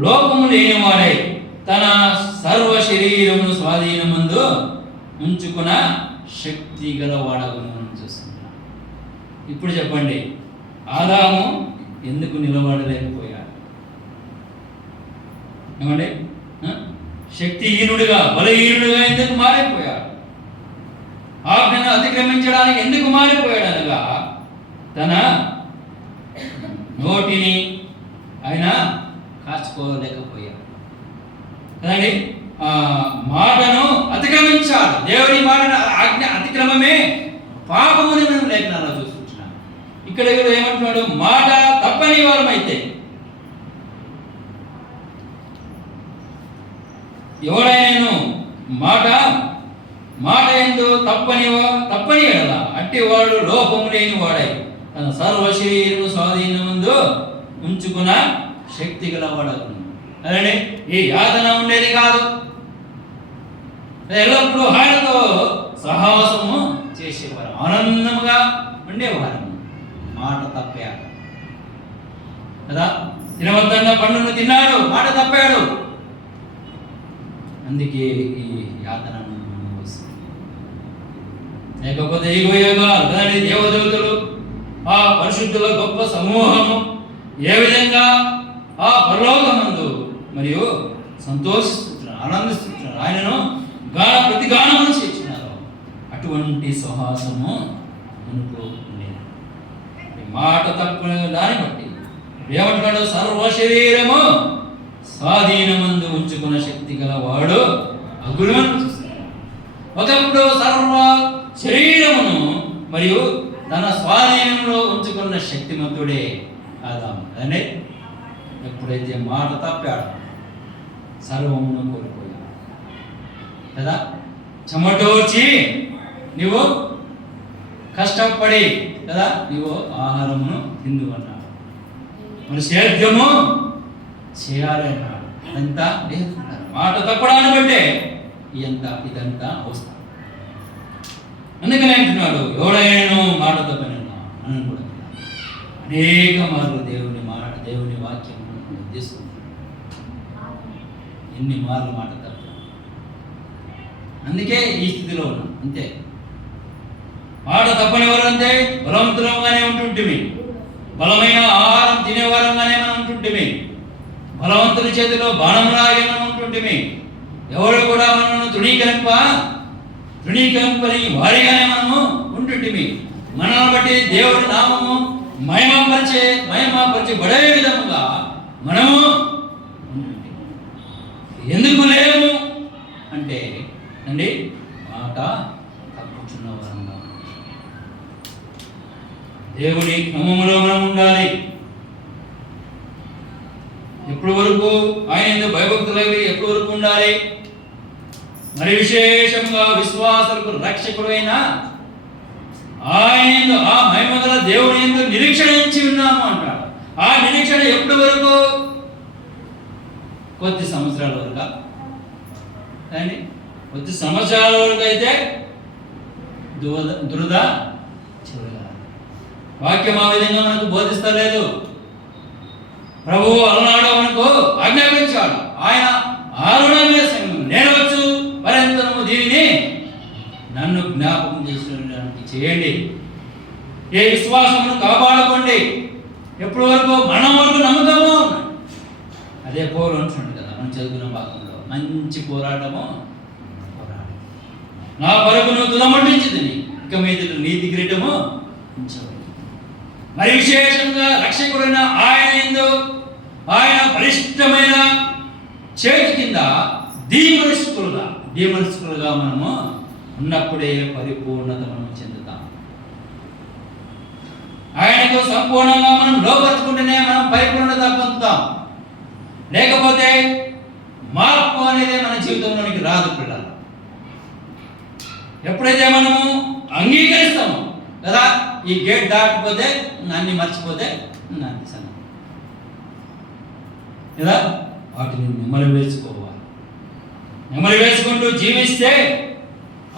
లోపము లేనివాడై తన సర్వ శరీరమును స్వాధీనమందు ఉంచుకున్న శక్తి గలవాడగును చూస్తున్నాం. ఇప్పుడు చెప్పండి, ఆదాము ఎందుకు నిలబడలేకపోయాడు? ఏమండి, శక్తిహీనుడిగా బలహీనుడిగా ఎందుకు మారిపోయాడు? ఆజ్ఞను అతిక్రమించడానికి ఎందుకు మారిపోయాడు అనగా తన నోటిని ఆయన కాచుకోలేకపోయాడు కదండి. మాటను అతిక్రమించాడు. దేవుని మాట ఆజ్ఞ అతిక్రమమే పాపముని మనం లేఖనాల్లో చూస్తున్నాం. ఇక్కడ ఏమంటున్నాడు? మాట తప్పని వారమైతే, ఎవడైనా మాట ఎందు తప్పని ఎడల అట్టి వాడు లోపము లేని వాడై తన సర్వ శరీరము స్వాధీనముందు ఉంచుకున్న శక్తి గల వాడను. అదే ఈ యాతన ఉండేది కాదు. ఎల్లప్పుడూ ఆయనతో సహవాసము చేసేవారు, ఆనందముగా ఉండేవారు. మాట తప్పాడు కదా, తినవద్దన్న పండును తిన్నాడు, మాట తప్పాడు. అందుకే ఈ యాతన లేకపోతే యుగాలు కదండి. దేవదేవతలు ఆ పరిశుద్ధుల గొప్ప సమూహము ఏ విధంగా ఆ పరలోకమందు మరియు సంతోషిస్తున్నారు, ఆనందిస్తున్నారు, ఆయనను ప్రతిగానము చేస్తున్నారు. అటువంటి సహాసము మనకు లేదు. మాట తప్పిన దాన్ని బట్టి ఏమంటున్నాడు? సర్వ శరీరము స్వాధీనమందు ఉంచుకున్న శక్తి గల వాడు అగుణను చూస్తాడు. ఒకప్పుడు సర్వ శరీరమును మరియు తన స్వాధీనంలో ఉంచుకున్న శక్తిమంతుడే ఆదాము. అంటే ఎప్పుడైతే మాట తప్పాడు సర్వమును కోల్పోయాడు కదా. చెమటోర్చి నువ్వు కష్టపడి కదా నువ్వు ఆహారమును తిందు అన్నాడు. మరి సేద్యము చేయాలి అన్నాడు. అదంతా లేదు. మాట తప్పడాన్ని బట్టే ఇదంతా అవసరం. అందుకని అంటున్నాడు, ఎవడైనా మాట తప్పనన్నా అని కూడా అనేక మార్లు దేవుని వాక్యం తీసుకుంటాడు. ఎన్ని మార్లు మాట తప్ప. అందుకే ఈ స్థితిలో ఉన్నాం. అంతే. మాట తప్పని వారు అంతే బలవంతులంగానే ఉంటుంటిమి, బలమైన ఆహారం తినేవారంగానే మనం ఉంటుంటిమి, బలవంతుల చేతిలో బాణంలాగే మనం ఉంటుంటిమి. ఎవరు కూడా మనను తృణీకరింపని వారిగానే మనము ఉంటుంటిమి. మనల్ని బట్టి దేవుడి నామము మహిమపరచబడే విధముగా మనము ఎందుకు లేము అంటే అండి మాట తప్పుచున్న వారంగా దేవుని క్రమములో మనం ఉండాలి. ఎప్పటి వరకు ఆయన ఎందుకు భయభక్తులవి ఎప్పటి వరకు ఉండాలి? మరి విశేషంగా విశ్వాసులకు రక్షకుడైన ఆయన ఆ మహిమగల దేవుని ఎందుకు నిరీక్షణ ఇచ్చి ఉన్నాము అంటాడు. ఆ నిరీక్షణ ఎప్పటి వరకు? కొద్ది సంవత్సరాల వరకు అండి. కొద్ది సంవత్సరాల వరకు అయితే దురద చివరిగా వాక్యం ఆ విధంగా మనకు బోధిస్తలేదు. ప్రభువు అలనాడు మనకు ఆజ్ఞాపించాడు. ఆయన ఆరుణమే నేనవచ్చు పర్యంతరము దీనిని నన్ను జ్ఞాపకం చేసుకోవడానికి చేయండి. ఏ విశ్వాసమును కాపాడుకోండి. ఎప్పటి వరకు? మనం వరకు నమ్మకము ఉన్నాడు. అదే పౌలు అంటున్నాడు కదా మనం చదువుకున్న భాగంలో, మంచి పోరాటము నా పరుగును తుదముట్టించింది, ఇక మీద నీతి కిరీటము మరి విశేషంగా రక్షకుడైన ఆయన బలిష్టమైన చేతి కింద దీమనస్కులుగా మనము ఉన్నప్పుడే పరిపూర్ణత మనం చెందుతాం. ఆయనకు సంపూర్ణంగా మనం లోపరుచుకుంటేనే మనం పరిపూర్ణత పొందుతాం. లేకపోతే మార్పు అనేది మన జీవితంలోనికి రాదు. పిల్లలు ఎప్పుడైతే మనము అంగీకరిస్తామో కదా, ఈ గేట్ దాటిపోతే అన్ని మర్చిపోతే కదా, వాటిని నెమ్మలి వేసుకుంటూ జీవిస్తే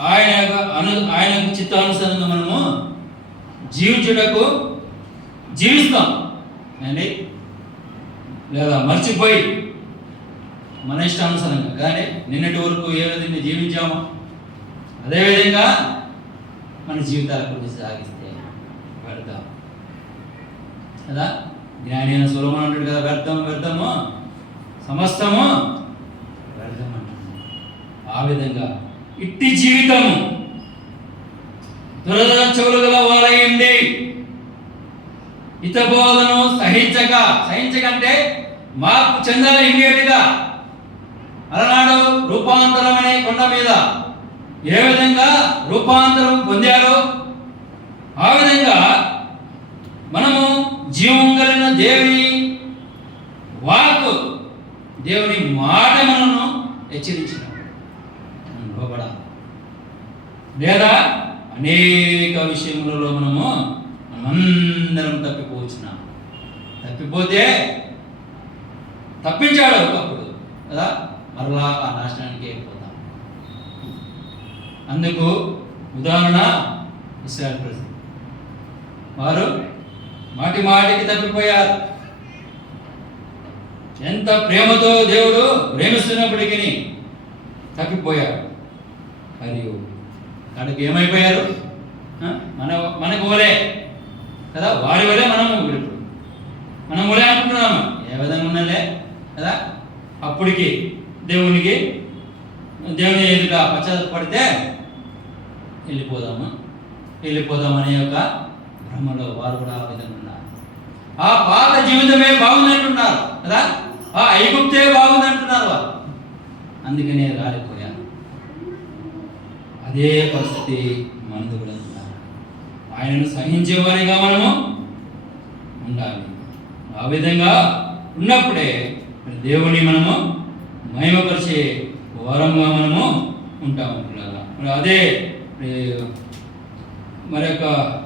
ఆయన చిత్తానుసారంగా మనము జీవిస్తాం అండి. లేదా మర్చిపోయి మన ఇష్టానుసారంగా కానీ నిన్నటి వరకు ఏ విధంగా జీవించామో అదేవిధంగా మన జీవితాల గురించి సాగిస్తే వ్యర్థం కదా. జ్ఞాని అయిన సొలొమోను అంటాడు కదా, వ్యర్థము సమస్తము వ్యర్థమంటున్నాడు. ఆ విధంగా ఇట్టి జీవితము దురద చెవులు గల వారయ్యింది. హితబోధను సహించకంటే మార్పు చెందాలి ఇమ్మీడియట్గా. అలనాడు రూపాంతరం అనే కొండ మీద ఏ విధంగా రూపాంతరం పొందారో ఆ విధంగా మనము జీవం కలిగిన దేవుని వాక్, దేవుని మాట మనను హెచ్చరించిన లోబడాలి. లేదా అనేక విషయములలో మనమందరం తప్పిపోవచ్చున్నాం. తప్పిపోతే తప్పించాడు ఒకప్పుడు కదా, మరలా ఆ నాశనానికి వెళ్ళిపోతాం. అందుకు ఉదాహరణ ఇశ్రాయేలు ప్రజలు. వారు మాటికి తప్పిపోయారు. ఎంత ప్రేమతో దేవుడు ప్రేమిస్తున్నప్పటికీ తప్పిపోయారు. మరియు కనుక ఏమైపోయారు? మనకు వలే కదా, వారి వలే మనం వలే అనుకుంటున్నాము. ఏ విధంగా ఉన్నలే కదా, అప్పటికి దేవుని ఎదుట పశ్చాత్తపడితే వెళ్ళిపోదామనే యొక్క భ్రమలో వారు కూడా ఆ విధంగా ఉన్నారు. ఆ పాత జీవితమే బాగుందంటున్నారు కదా, ఆ ఐగుప్తే బాగుందంటున్నారు వారు. అందుకనే రాలిపోయారు. అదే పరిస్థితి మనది కూడా ఉన్నారు. ఆయనను సహించేవారిగా మనము ఉండాలి. ఆ విధంగా ఉన్నప్పుడే దేవుని మనము మహిమపరిచే వారంగా మనము ఉంటాము. మరి అదే మరొక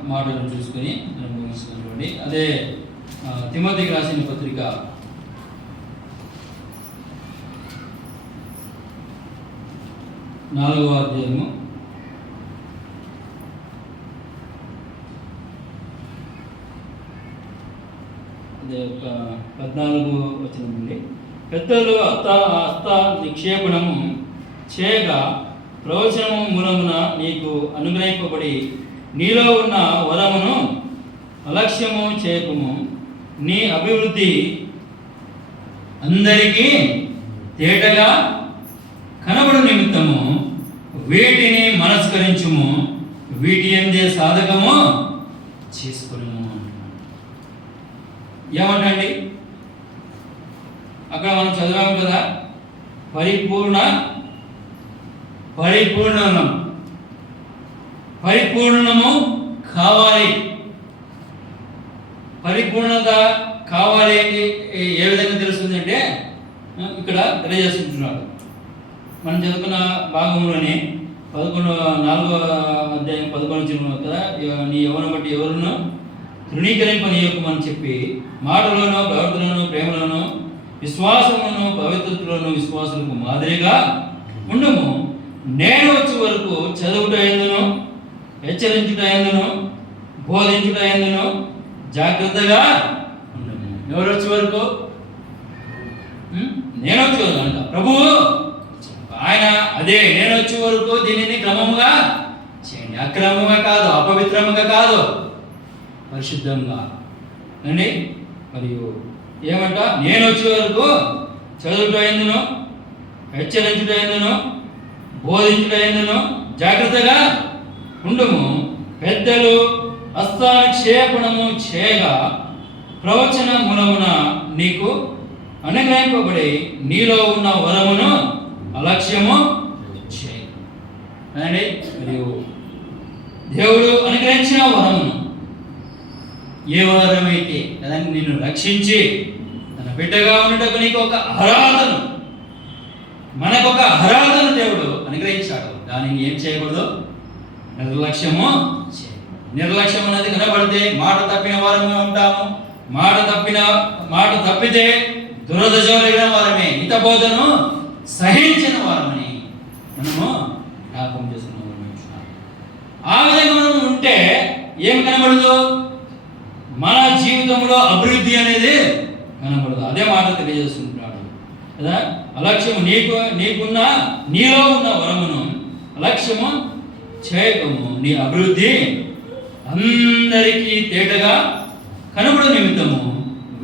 మాటలను చూసుకొని మనం ముగిస్తున్నామండి. అదే తిమోతికి రాసిన పత్రిక 4వ అధ్యాయము 14వ వచనం నుండి, పెద్దలు హస్త నిక్షేపణము చేయగా ప్రవచనము మూలమున నీకు అనుగ్రహింపబడి నీలో ఉన్న వరమును అలక్ష్యము చేయకము. నీ అభివృద్ధి అందరికీ తేటగా కనబడు నిమిత్తము వీటిని మనస్కరించుము, వీటి అందే సాధకము చేసుకును. ఏమంటండి అక్కడ మనం చదివాము కదా, పరిపూర్ణము కావాలి. పరిపూర్ణత కావాలి ఏ విధంగా తెలుస్తుందంటే ఇక్కడ తెలియజేస్తుంటున్నాడు. మనం చదువుకున్న భాగంలోని 4వ అధ్యాయం 11 కదా, నీ యవ్వనం బట్టి ఎవరును తృణీకరింపనీయకమని చెప్పి మాటలోనూ ప్రవర్తనను ప్రేమలను విశ్వాసములను పవిత్రతలను విశ్వాసులకు మాదిరిగా ఉండము. నేను వచ్చే వరకు చదువుట ఎందును, హెచ్చరించుట ఎందును, బోధించుట ఎందును జాగ్రత్తగా ఉండము. ఎవరు వచ్చే వరకు? నేను వచ్చే వరకు అంట ప్రభువు ఆయన. అదే నేను వచ్చే వరకు దీనిని క్రమముగా చేయండి. అక్రమంగా కాదు, అపవిత్రముగా కాదు, పరిశుద్ధంగా అండి. మరియు ఏమంట, నేను వచ్చే వరకు చదువుట ఎందును, హెచ్చరించుట ఎందును, బోధించుట ఎందును జాగ్రత్తగా ఉండుము. పెద్దలు హస్తాక్షేపణము చేయగా ప్రవచన మూలమున నీకు అనుగ్రహింపబడి నీలో ఉన్న వరమును అలక్ష్యము చేయండి. మరియు దేవుడు అనుగ్రహించిన వరమును, ఏ వరమైతే దాన్ని నిన్ను రక్షించి తన బిడ్డగా ఉండటకు నీకు ఒక అర్హతను, మనకొక అర్హతను దేవుడు అనుగ్రహించాడు. దానిని ఏం చేయకూడదు? నిర్లక్ష్యము చేయకూడదు. నిర్లక్ష్యం అనేది కనబడితే మాట తప్పిన వారమే ఉంటాము. మాట తప్పితే దురదజోలిగిన వారమే, హితబోధను సహించిన వారమని మనము జ్ఞాపకం చేసుకున్నాం. ఆ విధంగా మనం ఉంటే ఏం కనబడదు? మన జీవితంలో అభివృద్ధి అనేది కనబడదు. అదే మాట తెలియజేస్తుంటున్నాడు కదా. అలక్ష్యము నీలో ఉన్న వరమును అలక్ష్యము చేయకము. నీ అభివృద్ధి అందరికీ తేటగా కనబడు నిమిత్తము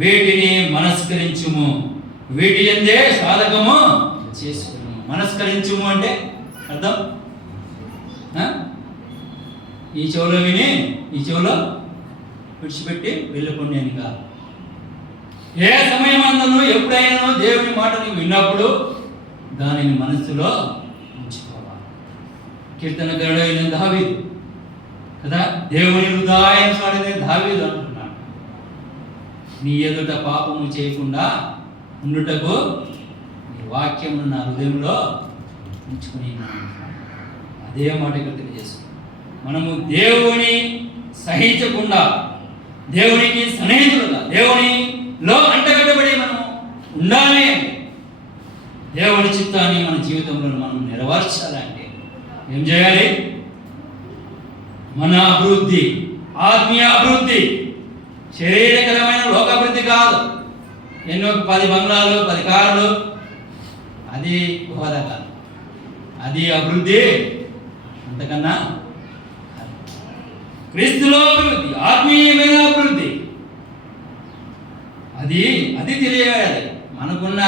వీటిని మనస్కరించుము, వీటి ఎందే సాధకము చేసుకున్నాము. మనస్కరించుము అంటే అర్థం ఈ చెవులో విని ఈ చెవులో విడిచిపెట్టి వెళ్ళిపోండి అని కాదు. ఏ సమయమందును ఎప్పుడైనా దేవుని మాటని విన్నప్పుడు దానిని మనస్సులో ఉంచుకోవాలి. కీర్తనకారుడైన దావీదు కదా, దేవుని హృదయానుసారుడైన దావీదు అంటున్నాడు, నీ ఎదుట పాపము చేయకుండా ఉండుటకు నీ వాక్యం నా హృదయంలో ఉంచుకుని. అదే మాట ఇక్కడ తెలియజేస్తుంది. మనము దేవుని సహించకుండా, దేవునికి సన్నిహితులుగా, దేవునిలో అంటగట్టబడి మనం ఉండాలి అంటే, దేవుని చిత్తాన్ని మన జీవితంలో మనం నెరవేర్చాలంటే ఏం చేయాలి? మన అభివృద్ధి, ఆత్మీయ అభివృద్ధి, శరీరకరమైన లోకాభివృద్ధి కాదు. ఎన్నో 10 బంగ్లాలు 10 కార్లు, అది హోదా కాదు, అది అభివృద్ధి. అంతకన్నా క్రీస్తులో అభివృద్ధి, ఆత్మీయమైన అభివృద్ధి, అది తెలియాలి. మనకున్న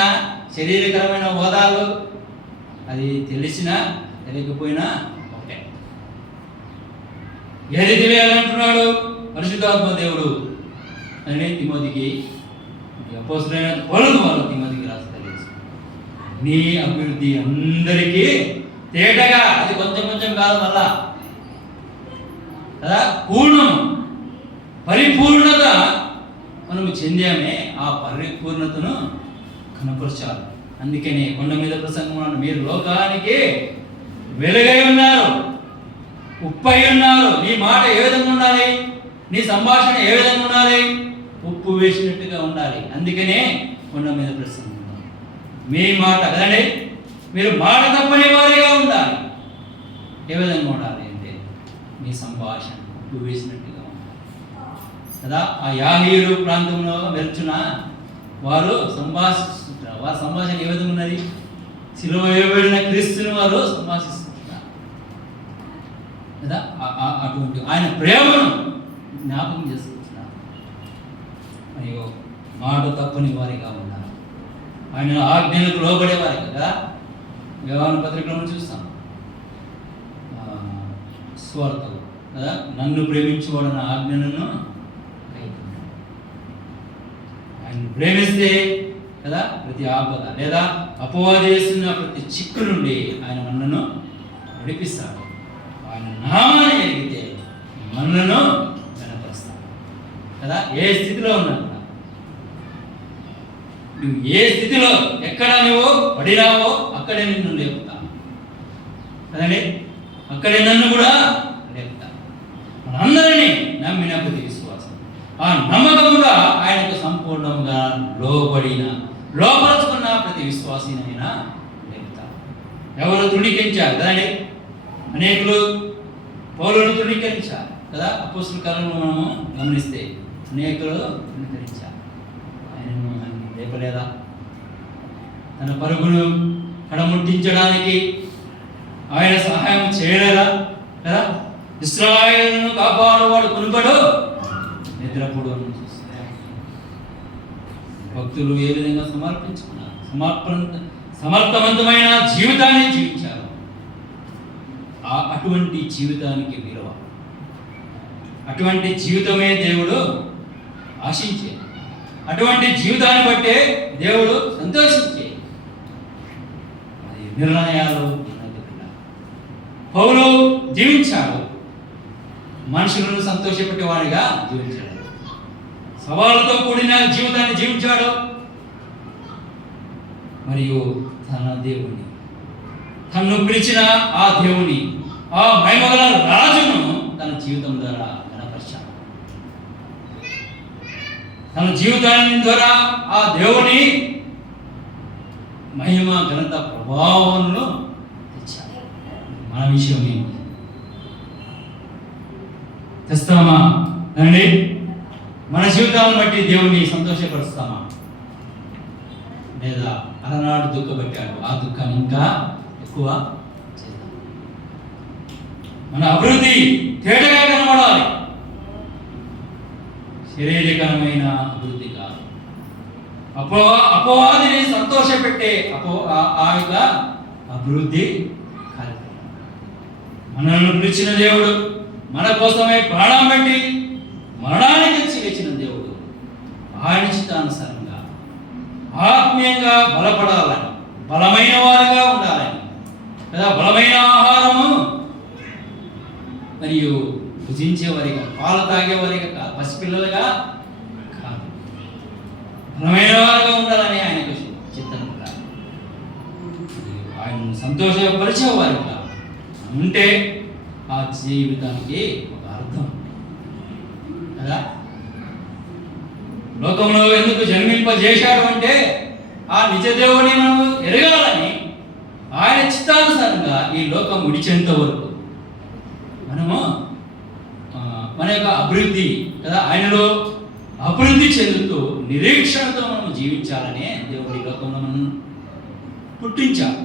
శరీరకరమైన హోదాలు అది తెలిసినా తెలియకపోయినా ఒకటే. ఏది తెలియాలంటున్నాడు పరిశుద్ధాత్మ దేవుడు అని తిమోతికి, అపోస్తలుడైన పౌలు వారు తిమోతికి రాసి తెలియజేశారు. నీ అభివృద్ధి అందరికీ తేటగా, అది కొంచెం కొంచెం కాదు, మళ్ళా కదా పూర్ణం పరిపూర్ణత మనము చెందామే, ఆ పరిపూర్ణతను కనపరచాలి. అందుకనే కొండ మీద ప్రసంగం, మీరు లోకానికి వెలుగై ఉన్నారు, ఉప్పై ఉన్నారు. నీ మాట ఏ విధంగా ఉండాలి? నీ సంభాషణ ఏ విధంగా ఉండాలి? ఉప్పు వేసినట్టుగా ఉండాలి. అందుకనే కొండ మీద ప్రసంగం, మీ మాట కదండి, మీరు మాట తప్పని వారిగా ఉండాలి. ఏ విధంగా ఉండాలి అంటే మీ సంభాషణ ఉప్పు వేసినట్టుగా ఉండాలి కదా. ఆ యాహీరు ప్రాంతంలో మెరుచున వారు సంభాషిస్తుంటారు. వారి సంభాషణ ఏ విధంగా ఉన్నది? సిలువ వేయబడిన క్రీస్తుని వారు సంభాషిస్తుంటారు కదా. అటువంటి ఆయన ప్రేమను జ్ఞాపకం చేసుకుంటున్నారు. మరియు మాట తప్పని వారిగా ఉన్నారు, ఆయన ఆజ్ఞలకు లోబడేవారి కదా. వ్యవహార పత్రికలను చూస్తాం, స్వార్థలు కదా, నన్ను ప్రేమించువాడు నా ఆజ్ఞలను కైకొంటాడు. ఆయన ప్రేమిస్తే కదా ప్రతి ఆపద లేదా అపవాది చేస్తున్న ప్రతి చిక్కు నుండి ఆయన మనలను నడిపిస్తాడు. ఆయన నామాన్ని ఎరిగితే మనలను కనపరుస్తాడు కదా. ఏ స్థితిలో ఉన్నా కూడా, నువ్వు ఏ స్థితిలో ఎక్కడ నువ్వు పడినావో అక్కడే నిన్ను లేపుతాను కదండి, అక్కడే నన్ను కూడా లేపుతాను. మనందరినీ నమ్మిన ప్రతి విశ్వాసం, ఆ నమ్మకముగా ఆయనకు సంపూర్ణంగా లోపరుచుకున్న ప్రతి విశ్వాసినైనా లేపుతాను. ఎవరు తృణీకరించారు కదండి, అనేకులు పౌలును తృణీకరించారు కదా. అపోస్తలుల కాలంలో మనము గమనిస్తే అనేకులు తృణీకరించారు. ఆయనను లేపలేదా? తన పరుగును కడముట్టించడానికి ఆయన సహాయం చేయలేదా కదా. ఇశ్రాయేలును కాపాడువాడు కొనుకడు నిద్రపోడు అని చూస్తారు. భక్తులు ఏ విధంగా సమర్పించుకున్నారు, సమర్థవంతమైన జీవితాన్ని జీవించారు. అటువంటి జీవితానికి విలువ, అటువంటి జీవితమే దేవుడు ఆశించే, అటువంటి జీవితాన్ని బట్టే దేవుడు సంతోషించే అది నిర్ణయాలు. పౌలు జీవించాడు, మనుషులను సంతోషపెట్టేవాడిగా జీవించాడు, సవాళ్ళతో కూడిన జీవితాన్ని జీవించాడు. మరియు తన దేవుని, తను పిలిచిన ఆ దేవుని, ఆ మహిమగల రాజును తన జీవితం ద్వారా కనపరిచాడు. తన జీవితాన్ని ద్వారా ఆ దేవుని మహిమ ఘనత ప్రభావంలో తెచ్చాడు. మన విషయం ఏంటి? తెస్తామా అండి? మన జీవితాలను బట్టి దేవుని సంతోషపరుస్తామా? లేదా అలనాడు దుఃఖపెట్టాడు, ఆ దుఃఖాన్ని ఇంకా ఎక్కువ చేద్దాం. మన అభివృద్ధి తేటగా కనబడాలి, శరీరకరమైన అభివృద్ధి కాదు. అపవాదిని సంతోషపెట్టే ఆ యొక్క అభివృద్ధి కార్యక్రమం. మనల్ని పిలిచిన దేవుడు, మన కోసమే ప్రాణం పెట్టి మరణాన్ని తెచ్చి లేచిన దేవుడు, ఆయన చిత్తానుసారంగా ఆత్మీయంగా బలపడాలని, బలమైన వారిగా ఉండాలని కదా, బలమైన ఆహారము మరియు భుజించే వారిగా, పాలు తాగే వారిగా కాదు, పసిపిల్లలుగా కాదు, బలమైన వారిగా ఉండాలని ఆయనకు చిత్తం. ఆయన సంతోషపరిచే వారిగా ఉంటే ఆ జీవితానికి ఒక అర్థం కదా. లోకంలో ఎందుకు జన్మింపజేశాడు అంటే ఆ నిజదేవుని మనము ఎరగాలని, ఆయన చిత్తానుసారంగా ఈ లోకం విడిచేంత వరకు మనము మన యొక్క అభివృద్ధి కదా, ఆయనలో అభివృద్ధి చెందుతూ నిరీక్షణతో మనం జీవించాలనే దేవుడి లోకంలో మనం పుట్టించాలి.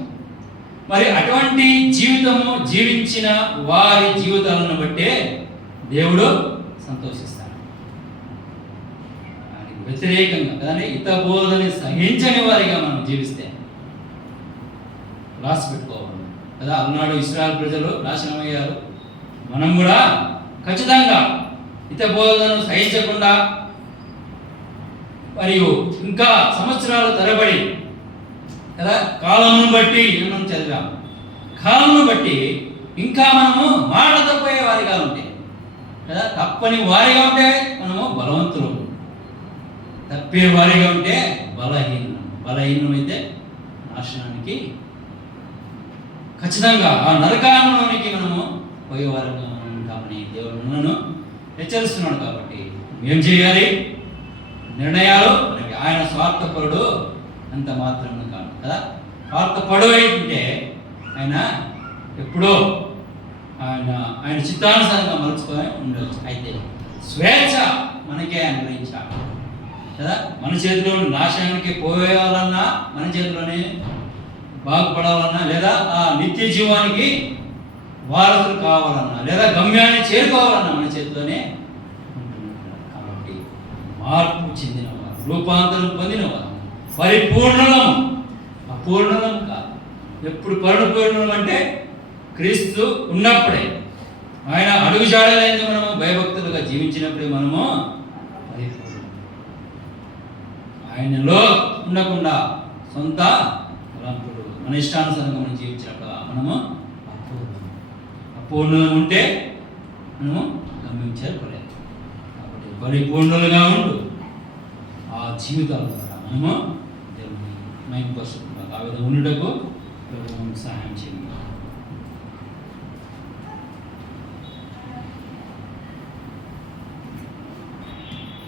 మరి అటువంటి జీవితము జీవించిన వారి జీవితాలను బట్టే దేవుడు సంతోషిస్తాడు. ఆయనకు వ్యతిరేకంగా కానీ హితబోధని సహించని వారిగా మనం జీవిస్తే రాసి పెట్టుకోవాలి కదా. అలనాడు ఇశ్రాయేలు ప్రజలు నాశనమయ్యారు. మనం కూడా ఖచ్చితంగా హితబోధను సహించకుండా మరియు ఇంకా సంవత్సరాల తరబడి కదా, కాలమును బట్టి మనం చదివాము, కాలమును బట్టి ఇంకా మనము మాట తప్పే వారిగా ఉంటే కదా, తప్పని వారిగా ఉంటే మనము బలవంతులు, తప్పే వారిగా ఉంటే బలహీనం అయితే నాశనానికి ఖచ్చితంగా ఆ నరకానికి మనము పోయేవారుగా ఉంటామని దేవుడు మనను హెచ్చరిస్తున్నాడు. కాబట్టి ఏం చేయాలి? నిర్ణయాలు ఆయన స్వార్థపరుడు అంత మాత్రం కాదు కదా. స్వార్థపడు అయితే ఆయన ఎప్పుడో ఆయన చిత్తానుసారంగా మలుచుకొని ఉండవచ్చు. అయితే స్వేచ్ఛ మనకే అనుగ్రహించాలి కదా. మన చేతిలో నాశనానికి పోయేయాలన్నా, మన చేతిలోనే బాగుపడాలన్నా, లేదా ఆ నిత్య జీవానికి వారసులు కావాలన్నా, లేదా గమ్యాన్ని చేరుకోవాలన్నా మన చేతిలోనే ఉంటున్నారు. కాబట్టి మార్పు చెందినవారు, రూపాంతరం పొందినవారు, పరిపూర్ణం, అపూర్ణం కాదు. ఎప్పుడు పరిపూర్ణం అంటే క్రీస్తు ఉన్నప్పుడే, ఆయన అడుగుజాడలేందుకు మనము భయభక్తులుగా జీవించినప్పుడే మనము పరిపూర్ణం. ఆయనలో ఉండకుండా సొంత తలంపులు మన ఇష్టానుసారంగా మనం జీవించినప్పుడు మనము అపూర్ణం ఉంటే మనము గమనించలేదు. కాబట్టి పరిపూర్ణులుగా ఉండు ఆ జీవితాల ద్వారా మనము దేవుని మహిమపరుచుకుంటాం. ఆ విధంగా ఉండటకు సహాయం చేయండి.